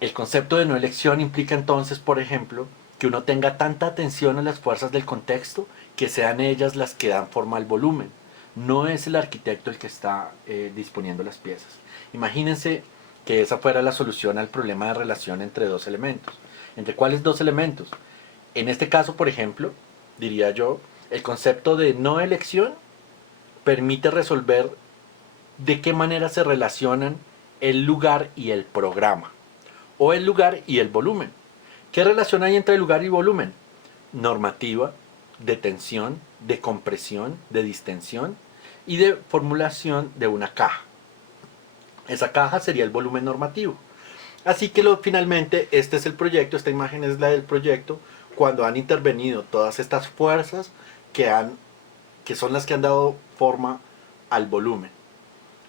El concepto de no elección implica entonces, por ejemplo, que uno tenga tanta atención a las fuerzas del contexto que sean ellas las que dan forma al volumen. No es el arquitecto el que está disponiendo las piezas. Imagínense que esa fuera la solución al problema de relación entre dos elementos. ¿Entre cuáles dos elementos? En este caso, por ejemplo, diría yo, el concepto de no elección permite resolver de qué manera se relacionan el lugar y el programa, o el lugar y el volumen. ¿Qué relación hay entre el lugar y volumen? Normativa, de tensión, de compresión, de distensión y de formulación de una caja. Esa caja sería el volumen normativo. Así que finalmente este es el proyecto, esta imagen es la del proyecto, cuando han intervenido todas estas fuerzas que son las que han dado forma al volumen.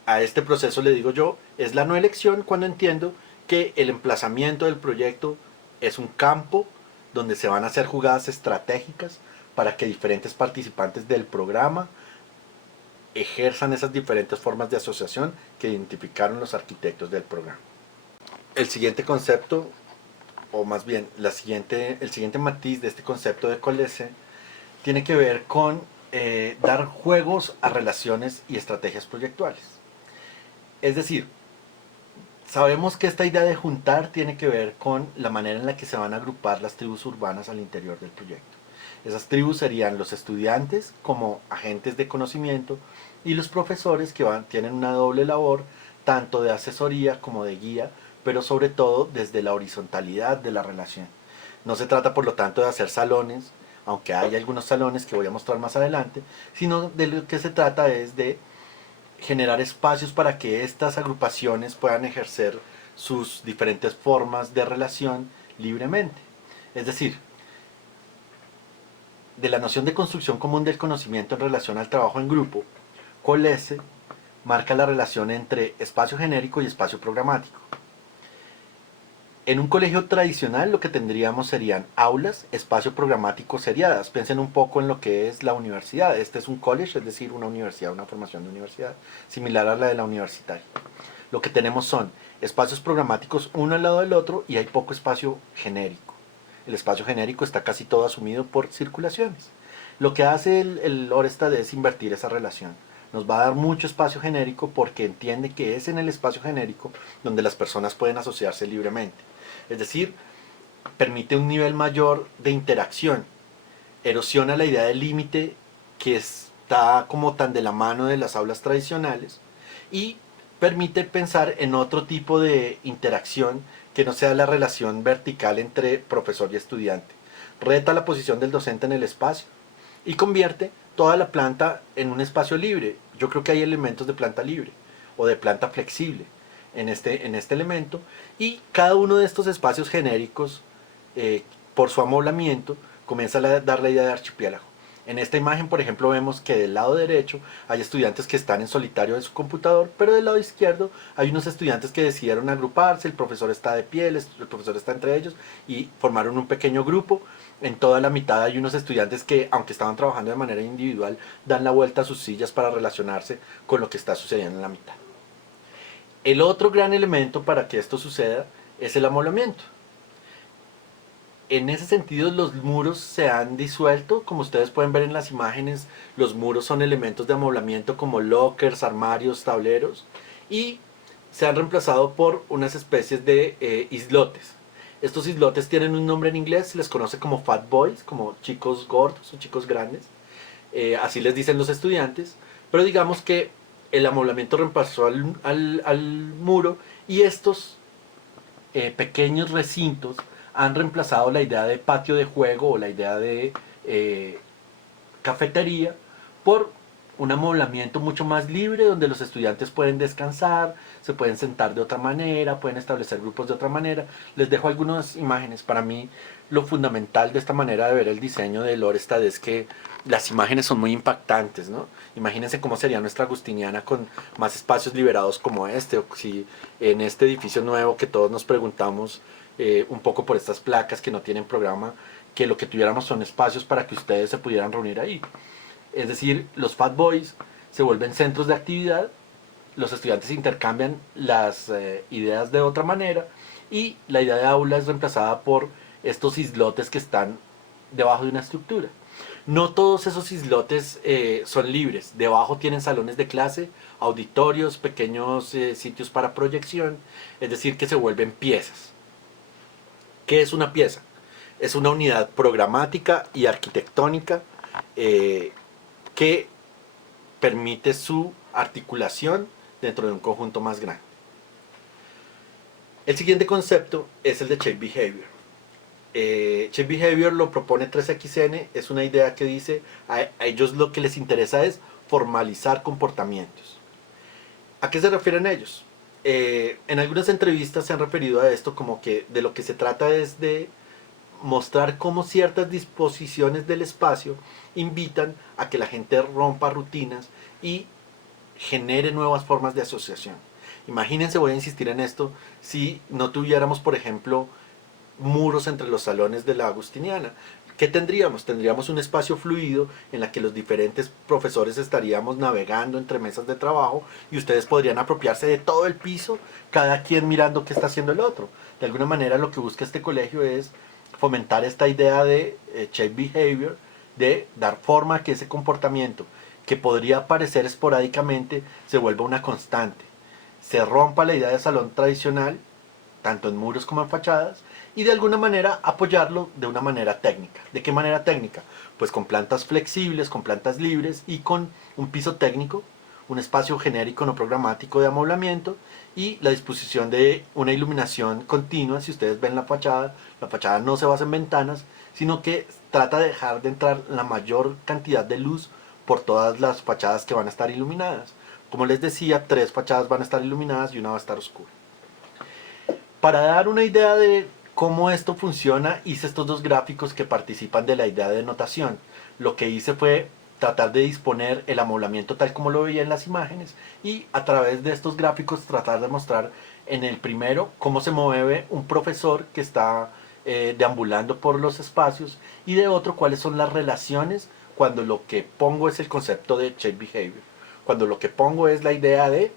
A este proceso le digo yo, es la no elección cuando entiendo que el emplazamiento del proyecto es un campo donde se van a hacer jugadas estratégicas para que diferentes participantes del programa ejerzan esas diferentes formas de asociación que identificaron los arquitectos del programa. El siguiente concepto, o más bien el siguiente matiz de este concepto de Colese, tiene que ver con dar juegos a relaciones y estrategias proyectuales. Es decir, sabemos que esta idea de juntar tiene que ver con la manera en la que se van a agrupar las tribus urbanas al interior del proyecto. Esas tribus serían los estudiantes como agentes de conocimiento y los profesores que tienen una doble labor, tanto de asesoría como de guía, pero sobre todo desde la horizontalidad de la relación. No se trata por lo tanto de hacer salones, aunque hay algunos salones que voy a mostrar más adelante, sino de lo que se trata es de generar espacios para que estas agrupaciones puedan ejercer sus diferentes formas de relación libremente. Es decir, de la noción de construcción común del conocimiento en relación al trabajo en grupo, Colese marca la relación entre espacio genérico y espacio programático. En un colegio tradicional lo que tendríamos serían aulas, espacio programático seriadas. Piensen un poco en lo que es la universidad. Este es un college, es decir, una universidad, una formación de universidad, similar a la de la universitaria. Lo que tenemos son espacios programáticos uno al lado del otro y hay poco espacio genérico. El espacio genérico está casi todo asumido por circulaciones. Lo que hace el Orested es invertir esa relación. Nos va a dar mucho espacio genérico porque entiende que es en el espacio genérico donde las personas pueden asociarse libremente. Es decir, permite un nivel mayor de interacción, erosiona la idea del límite que está como tan de la mano de las aulas tradicionales y permite pensar en otro tipo de interacción que no sea la relación vertical entre profesor y estudiante. Reta la posición del docente en el espacio y convierte toda la planta en un espacio libre. Yo creo que hay elementos de planta libre o de planta flexible en este elemento, y cada uno de estos espacios genéricos, por su amoblamiento, comienza a dar la idea de archipiélago. En esta imagen, por ejemplo, vemos que del lado derecho hay estudiantes que están en solitario de su computador, pero del lado izquierdo hay unos estudiantes que decidieron agruparse, el profesor está de pie, el profesor está entre ellos y formaron un pequeño grupo. En toda la mitad hay unos estudiantes que, aunque estaban trabajando de manera individual, dan la vuelta a sus sillas para relacionarse con lo que está sucediendo en la mitad. El otro gran elemento para que esto suceda es el amoblamiento. En ese sentido, los muros se han disuelto. Como ustedes pueden ver en las imágenes, los muros son elementos de amoblamiento como lockers, armarios, tableros, y se han reemplazado por unas especies de islotes. Estos islotes tienen un nombre en inglés, se les conoce como fat boys, como chicos gordos o chicos grandes. Así les dicen los estudiantes, pero digamos que el amoblamiento reemplazó al muro, y estos pequeños recintos han reemplazado la idea de patio de juego o la idea de cafetería por un amoblamiento mucho más libre, donde los estudiantes pueden descansar, se pueden sentar de otra manera, pueden establecer grupos de otra manera. Les dejo algunas imágenes. Para mí lo fundamental de esta manera de ver el diseño del Orested es que las imágenes son muy impactantes, ¿no? Imagínense cómo sería nuestra Agustiniana con más espacios liberados como este, o si en este edificio nuevo que todos nos preguntamos un poco por estas placas que no tienen programa, que lo que tuviéramos son espacios para que ustedes se pudieran reunir ahí. Es decir, los Fat Boys se vuelven centros de actividad, los estudiantes intercambian las ideas de otra manera y la idea de aula es reemplazada por estos islotes que están debajo de una estructura. No todos esos islotes son libres. Debajo tienen salones de clase, auditorios, pequeños sitios para proyección, es decir, que se vuelven piezas. ¿Qué es una pieza? Es una unidad programática y arquitectónica que permite su articulación dentro de un conjunto más grande. El siguiente concepto es el de Shape Behavior. Shape Behavior lo propone 3XN, es una idea que dice a ellos lo que les interesa es formalizar comportamientos. ¿A qué se refieren ellos? En algunas entrevistas se han referido a esto como que de lo que se trata es de mostrar cómo ciertas disposiciones del espacio invitan a que la gente rompa rutinas y genere nuevas formas de asociación. Imagínense, voy a insistir en esto, si no tuviéramos, por ejemplo, muros entre los salones de la Agustiniana. ¿Qué tendríamos? Tendríamos un espacio fluido en la que los diferentes profesores estaríamos navegando entre mesas de trabajo y ustedes podrían apropiarse de todo el piso, cada quien mirando qué está haciendo el otro. De alguna manera lo que busca este colegio es fomentar esta idea de shape behavior, de dar forma a que ese comportamiento, que podría aparecer esporádicamente, se vuelva una constante. Se rompa la idea de salón tradicional, tanto en muros como en fachadas, y de alguna manera apoyarlo de una manera técnica. ¿De qué manera técnica? Pues con plantas flexibles, con plantas libres y con un piso técnico, un espacio genérico no programático de amoblamiento y la disposición de una iluminación continua. Si ustedes ven la fachada no se basa en ventanas, sino que trata de dejar de entrar la mayor cantidad de luz por todas las fachadas que van a estar iluminadas. Como les decía, 3 fachadas van a estar iluminadas y una va a estar oscura. Para dar una idea de cómo esto funciona, hice estos 2 gráficos que participan de la idea de notación. Lo que hice fue tratar de disponer el amoblamiento tal como lo veía en las imágenes y a través de estos gráficos tratar de mostrar en el primero cómo se mueve un profesor que está deambulando por los espacios y de otro cuáles son las relaciones cuando lo que pongo es el concepto de shape behavior. Cuando lo que pongo es la idea de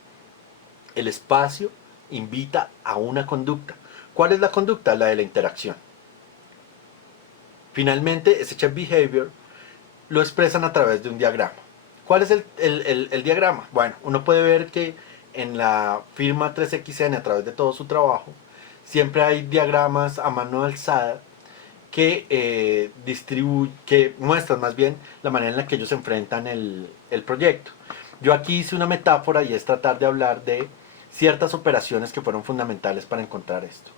el espacio invita a una conducta. ¿Cuál es la conducta? La de la interacción. Finalmente, ese shape behavior lo expresan a través de un diagrama. ¿Cuál es el diagrama? Bueno, uno puede ver que en la firma 3XN, a través de todo su trabajo, siempre hay diagramas a mano alzada que que muestran más bien la manera en la que ellos enfrentan el proyecto. Yo aquí hice una metáfora y es tratar de hablar de ciertas operaciones que fueron fundamentales para encontrar esto.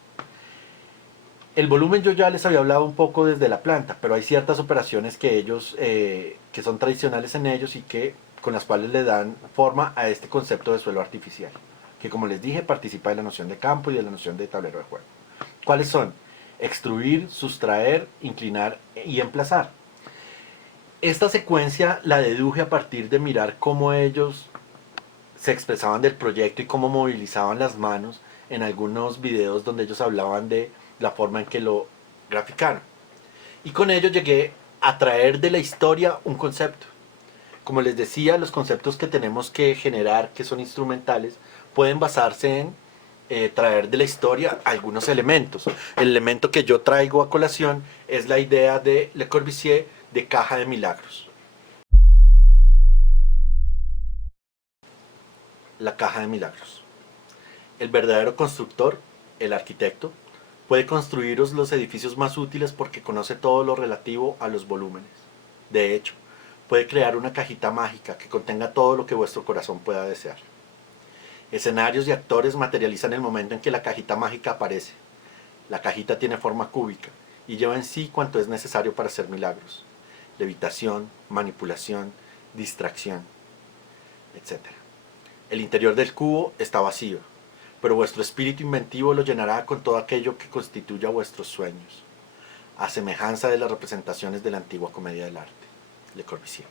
El volumen yo ya les había hablado un poco desde la planta, pero hay ciertas operaciones que ellos, que son tradicionales en ellos y que con las cuales le dan forma a este concepto de suelo artificial, que como les dije participa de la noción de campo y de la noción de tablero de juego. ¿Cuáles son? Extruir, sustraer, inclinar y emplazar. Esta secuencia la deduje a partir de mirar cómo ellos se expresaban del proyecto y cómo movilizaban las manos en algunos videos donde ellos hablaban de la forma en que lo graficaron. Y con ello llegué a traer de la historia un concepto. Como les decía, los conceptos que tenemos que generar, que son instrumentales, pueden basarse en traer de la historia algunos elementos. El elemento que yo traigo a colación es la idea de Le Corbusier de caja de milagros. La caja de milagros. El verdadero constructor, el arquitecto, puede construiros los edificios más útiles porque conoce todo lo relativo a los volúmenes. De hecho, puede crear una cajita mágica que contenga todo lo que vuestro corazón pueda desear. Escenarios y actores materializan el momento en que la cajita mágica aparece. La cajita tiene forma cúbica y lleva en sí cuanto es necesario para hacer milagros: levitación, manipulación, distracción, etc. El interior del cubo está vacío, pero vuestro espíritu inventivo lo llenará con todo aquello que constituya vuestros sueños, a semejanza de las representaciones de la antigua comedia del arte. Le Corbusier.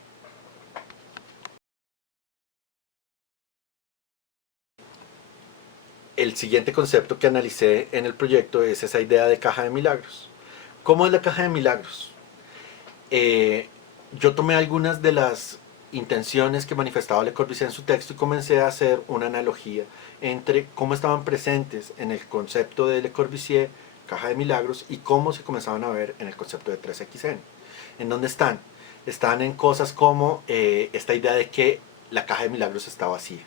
El siguiente concepto que analicé en el proyecto es esa idea de caja de milagros. ¿Cómo es la caja de milagros? Yo tomé algunas de las intenciones que manifestaba Le Corbusier en su texto y comencé a hacer una analogía entre cómo estaban presentes en el concepto de Le Corbusier caja de milagros y cómo se comenzaban a ver en el concepto de 3XN. ¿En dónde están? Están en cosas como esta idea de que la caja de milagros está vacía.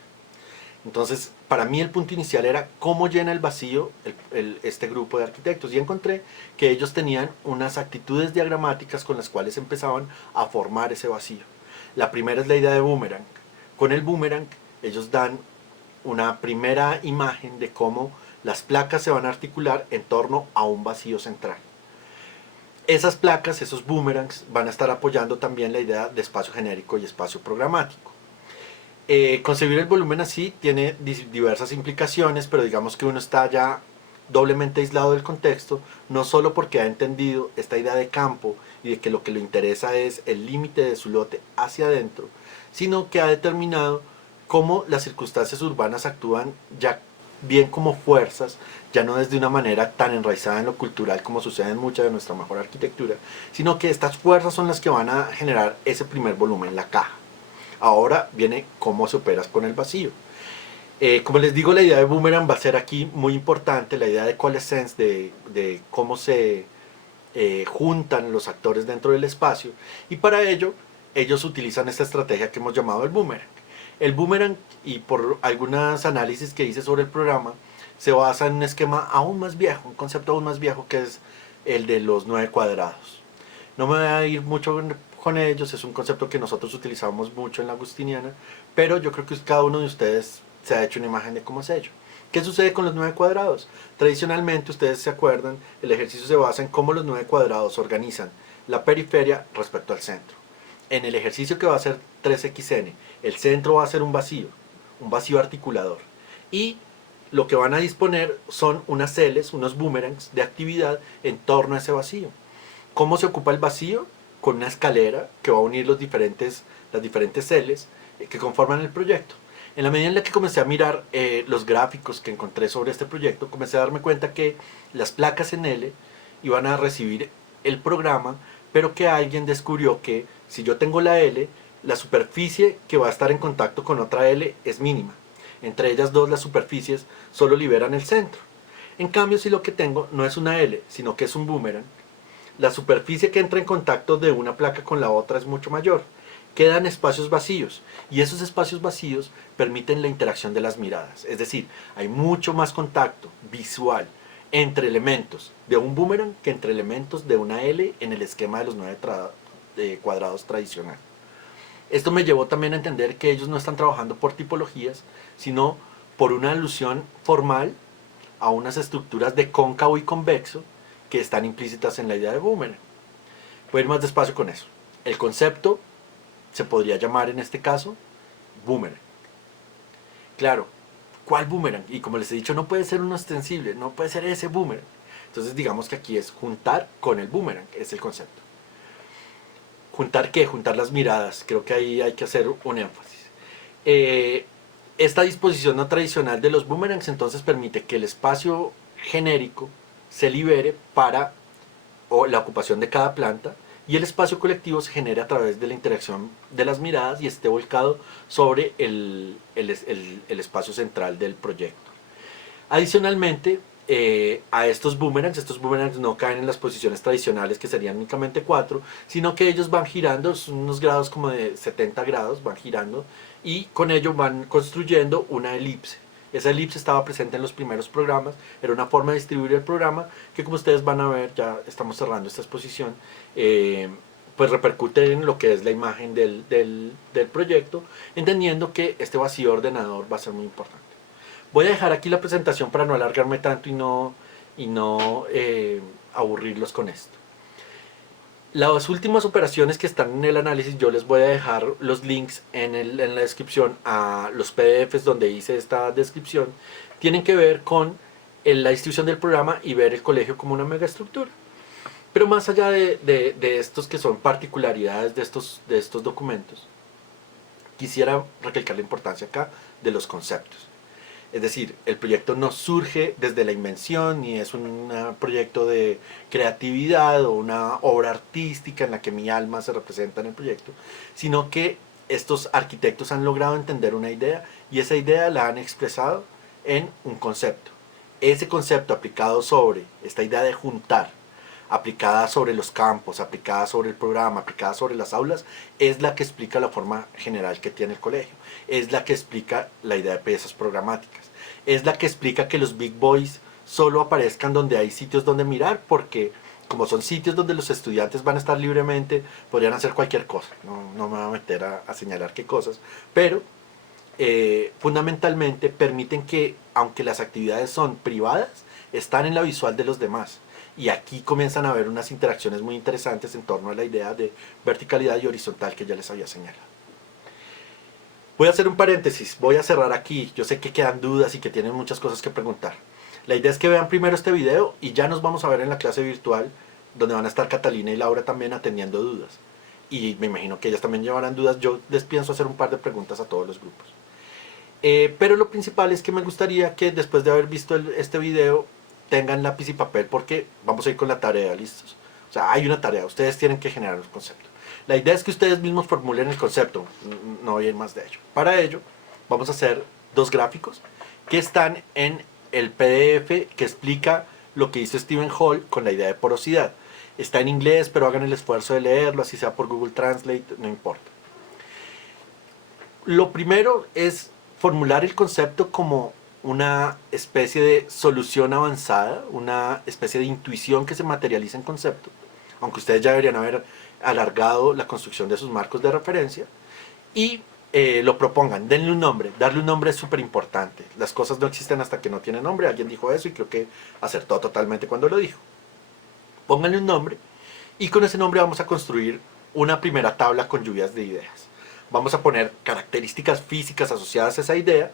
Entonces, para mí el punto inicial era cómo llena el vacío este grupo de arquitectos. Y encontré que ellos tenían unas actitudes diagramáticas con las cuales empezaban a formar ese vacío. La primera es la idea de boomerang. Con el boomerang, ellos dan una primera imagen de cómo las placas se van a articular en torno a un vacío central. Esas placas, esos boomerangs, van a estar apoyando también la idea de espacio genérico y espacio programático. Concebir el volumen así tiene diversas implicaciones, pero digamos que uno está ya doblemente aislado del contexto, no solo porque ha entendido esta idea de campo y de que lo interesa es el límite de su lote hacia adentro, sino que ha determinado cómo las circunstancias urbanas actúan ya bien como fuerzas, ya no desde una manera tan enraizada en lo cultural como sucede en mucha de nuestra mejor arquitectura, sino que estas fuerzas son las que van a generar ese primer volumen, la caja. Ahora viene cómo se opera con el vacío. Como les digo, la idea de boomerang va a ser aquí muy importante, la idea de coalescence, de cómo se juntan los actores dentro del espacio, y para ello ellos utilizan esta estrategia que hemos llamado el boomerang. El boomerang, y por algunos análisis que hice sobre el programa, se basa en un esquema aún más viejo, un concepto aún más viejo, que es el de los 9 cuadrados. No me voy a ir mucho con ellos, es un concepto que nosotros utilizamos mucho en la agustiniana, pero yo creo que cada uno de ustedes se ha hecho una imagen de cómo es ello. ¿Qué sucede con los 9 cuadrados? Tradicionalmente, ustedes se acuerdan, el ejercicio se basa en cómo los 9 cuadrados organizan la periferia respecto al centro. En el ejercicio que va a ser 3XN, el centro va a ser un vacío articulador. Y lo que van a disponer son unas celes, unos boomerangs de actividad en torno a ese vacío. ¿Cómo se ocupa el vacío? Con una escalera que va a unir las diferentes celes que conforman el proyecto. En la medida en la que comencé a mirar los gráficos que encontré sobre este proyecto, comencé a darme cuenta que las placas en L iban a recibir el programa, pero que alguien descubrió que si yo tengo la L, la superficie que va a estar en contacto con otra L es mínima. Entre ellas dos, las superficies solo liberan el centro. En cambio, si lo que tengo no es una L, sino que es un boomerang, la superficie que entra en contacto de una placa con la otra es mucho mayor. Quedan espacios vacíos, y esos espacios vacíos permiten la interacción de las miradas. Es decir, hay mucho más contacto visual entre elementos de un boomerang que entre elementos de una L en el esquema de los 9 cuadrados tradicional. Esto me llevó también a entender que ellos no están trabajando por tipologías, sino por una alusión formal a unas estructuras de cóncavo y convexo que están implícitas en la idea de boomerang. Voy a ir más despacio con eso. El concepto se podría llamar en este caso boomerang. Claro, ¿cuál boomerang? Y como les he dicho, no puede ser uno extensible, no puede ser ese boomerang. Entonces digamos que aquí es juntar con el boomerang, es el concepto. ¿Juntar qué? Juntar las miradas. Creo que ahí hay que hacer un énfasis. Esta disposición no tradicional de los boomerangs entonces permite que el espacio genérico se libere para la ocupación de cada planta, y el espacio colectivo se genera a través de la interacción de las miradas y esté volcado sobre el espacio central del proyecto. Adicionalmente, a estos boomerangs no caen en las posiciones tradicionales, que serían únicamente 4, sino que ellos van girando, son unos grados como de 70 grados, van girando, y con ello van construyendo una elipse. Esa elipse estaba presente en los primeros programas, era una forma de distribuir el programa que, como ustedes van a ver, ya estamos cerrando esta exposición, pues repercute en lo que es la imagen del proyecto, entendiendo que este vacío ordenador va a ser muy importante. Voy a dejar aquí la presentación para no alargarme tanto y no aburrirlos con esto. Las últimas operaciones que están en el análisis, yo les voy a dejar los links en la descripción a los PDFs donde hice esta descripción. Tienen que ver con la distribución del programa y ver el colegio como una megaestructura. Pero más allá de estos que son particularidades de estos documentos, quisiera recalcar la importancia acá de los conceptos. Es decir, el proyecto no surge desde la invención, ni es un proyecto de creatividad o una obra artística en la que mi alma se representa en el proyecto, sino que estos arquitectos han logrado entender una idea y esa idea la han expresado en un concepto. ese concepto aplicado sobre esta idea de juntar, aplicada sobre los campos, aplicada sobre el programa, aplicada sobre las aulas, es la que explica la forma general que tiene el colegio, es la que explica la idea de piezas programáticas, es la que explica que los Big Boys solo aparezcan donde hay sitios donde mirar, porque como son sitios donde los estudiantes van a estar libremente, podrían hacer cualquier cosa, no me voy a meter a señalar qué cosas, pero fundamentalmente permiten que, aunque las actividades son privadas, están en la visual de los demás. Y aquí comienzan a haber unas interacciones muy interesantes en torno a la idea de verticalidad y horizontal que ya les había señalado. Voy a hacer un paréntesis, voy a cerrar aquí. Yo sé que quedan dudas y que tienen muchas cosas que preguntar. La idea es que vean primero este video y ya nos vamos a ver en la clase virtual, donde van a estar Catalina y Laura también atendiendo dudas. Y me imagino que ellas también llevarán dudas. Yo les pienso hacer un par de preguntas a todos los grupos. Pero lo principal es que me gustaría que después de haber visto este video tengan lápiz y papel, porque vamos a ir con la tarea, ¿listos? O sea, hay una tarea, ustedes tienen que generar un concepto. La idea es que ustedes mismos formulen el concepto, no voy a ir más de ello. Para ello, vamos a hacer dos gráficos que están en el PDF que explica lo que hizo Stephen Hall con la idea de porosidad. Está en inglés, pero hagan el esfuerzo de leerlo, así sea por Google Translate, no importa. Lo primero es formular el concepto como una especie de solución avanzada, una especie de intuición que se materializa en concepto, aunque ustedes ya deberían haber alargado la construcción de sus marcos de referencia, y lo propongan, denle un nombre. Darle un nombre es súper importante. Las cosas no existen hasta que no tienen nombre. Alguien dijo eso y creo que acertó totalmente cuando lo dijo. Pónganle un nombre y con ese nombre vamos a construir una primera tabla con lluvias de ideas. Vamos a poner características físicas asociadas a esa idea.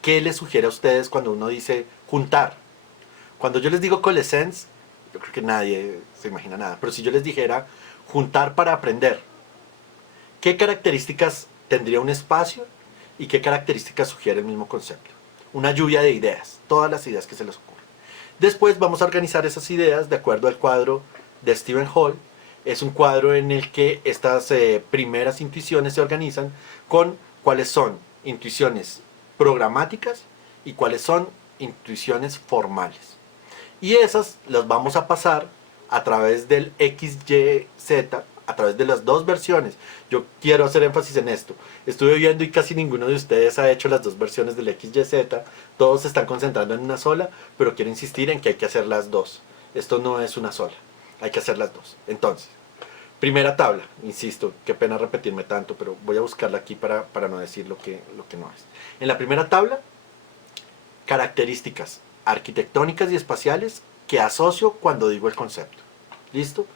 ¿Qué les sugiere a ustedes cuando uno dice juntar? Cuando yo les digo coalescence, yo creo que nadie se imagina nada, pero si yo les dijera juntar para aprender, ¿qué características tendría un espacio y qué características sugiere el mismo concepto? Una lluvia de ideas, todas las ideas que se les ocurren. Después vamos a organizar esas ideas de acuerdo al cuadro de Stephen Hall. Es un cuadro en el que estas primeras intuiciones se organizan con cuáles son intuiciones programáticas y cuáles son intuiciones formales. Y esas las vamos a pasar a través del XYZ, a través de las dos versiones. Yo quiero hacer énfasis en esto. Estuve viendo y casi ninguno de ustedes ha hecho las dos versiones del XYZ. Todos se están concentrando en una sola, pero quiero insistir en que hay que hacer las dos. Esto no es una sola, hay que hacer las dos. Entonces, primera tabla, insisto, qué pena repetirme tanto, pero voy a buscarla aquí para no decir lo que no es. En la primera tabla, características arquitectónicas y espaciales que asocio cuando digo el concepto. ¿Listo?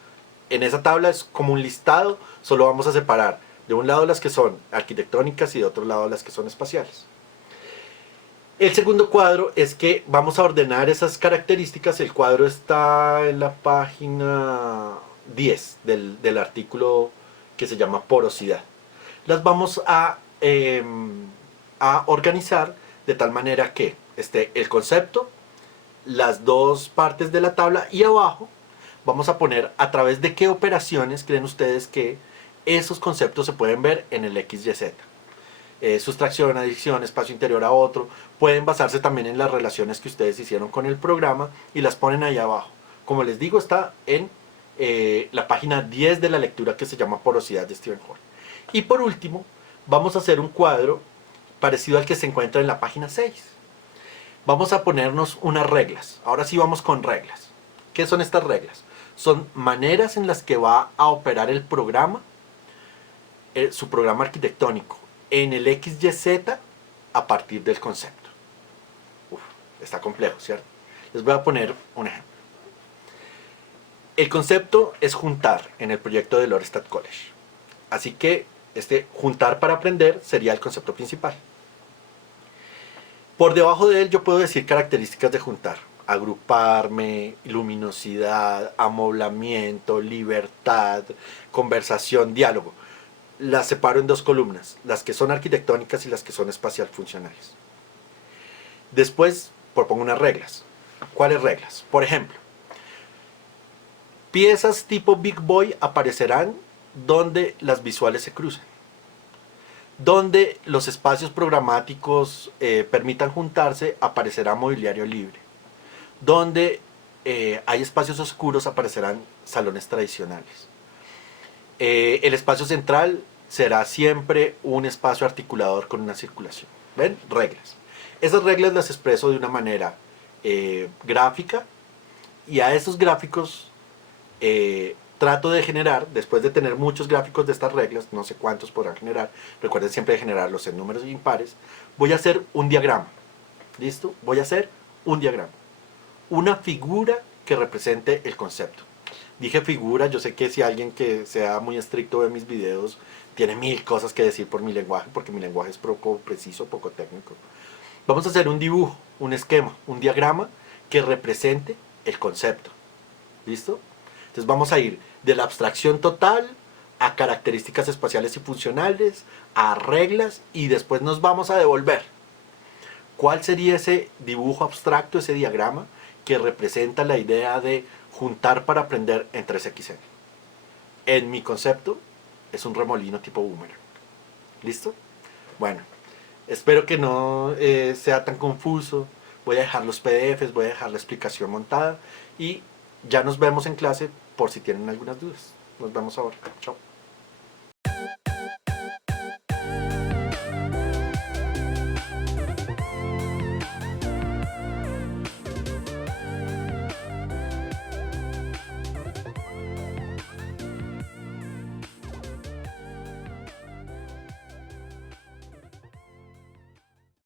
En esa tabla es como un listado, solo vamos a separar de un lado las que son arquitectónicas y de otro lado las que son espaciales. El segundo cuadro es que vamos a ordenar esas características. El cuadro está en la página 10 del artículo que se llama porosidad. Las vamos a organizar de tal manera que esté el concepto, las dos partes de la tabla y abajo vamos a poner a través de qué operaciones creen ustedes que esos conceptos se pueden ver en el XYZ. Sustracción, adición, espacio interior a otro. Pueden basarse también en las relaciones que ustedes hicieron con el programa y las ponen ahí abajo. Como les digo, está en la página 10 de la lectura que se llama Porosidad de Stephen Hall. Y por último, vamos a hacer un cuadro parecido al que se encuentra en la página 6. Vamos a ponernos unas reglas. Ahora sí vamos con reglas. ¿Qué son estas reglas? Son maneras en las que va a operar el programa, su programa arquitectónico, en el XYZ a partir del concepto. Está complejo, ¿cierto? Les voy a poner un ejemplo. El concepto es juntar en el proyecto de Lorestad College. Así que juntar para aprender sería el concepto principal. Por debajo de él yo puedo decir características de juntar. Agruparme, luminosidad, amoblamiento, libertad, conversación, diálogo. Las separo en dos columnas, las que son arquitectónicas y las que son espacial funcionales. Después propongo unas reglas. ¿Cuáles reglas? Por ejemplo, piezas tipo Big Boy aparecerán donde las visuales se cruzan, donde los espacios programáticos permitan juntarse, aparecerá mobiliario libre. donde hay espacios oscuros aparecerán salones tradicionales. El espacio central será siempre un espacio articulador con una circulación. ¿Ven? Reglas. Esas reglas las expreso de una manera gráfica, y a esos gráficos trato de generar, después de tener muchos gráficos de estas reglas, no sé cuántos podrán generar, recuerden siempre generarlos en números impares, voy a hacer un diagrama. ¿Listo? Voy a hacer un diagrama. Una figura que represente el concepto. Dije figura, yo sé que si alguien que sea muy estricto ve mis videos, tiene mil cosas que decir por mi lenguaje, porque mi lenguaje es poco preciso, poco técnico. Vamos a hacer un dibujo, un esquema, un diagrama que represente el concepto. ¿Listo? Entonces vamos a ir de la abstracción total a características espaciales y funcionales, a reglas, y después nos vamos a devolver. ¿Cuál sería ese dibujo abstracto, ese diagrama que representa la idea de juntar para aprender en 3XN? En mi concepto es un remolino tipo boomerang. ¿Listo? Bueno, espero que no sea tan confuso. Voy a dejar los PDFs, voy a dejar la explicación montada y ya nos vemos en clase por si tienen algunas dudas. Nos vemos ahora. Chao.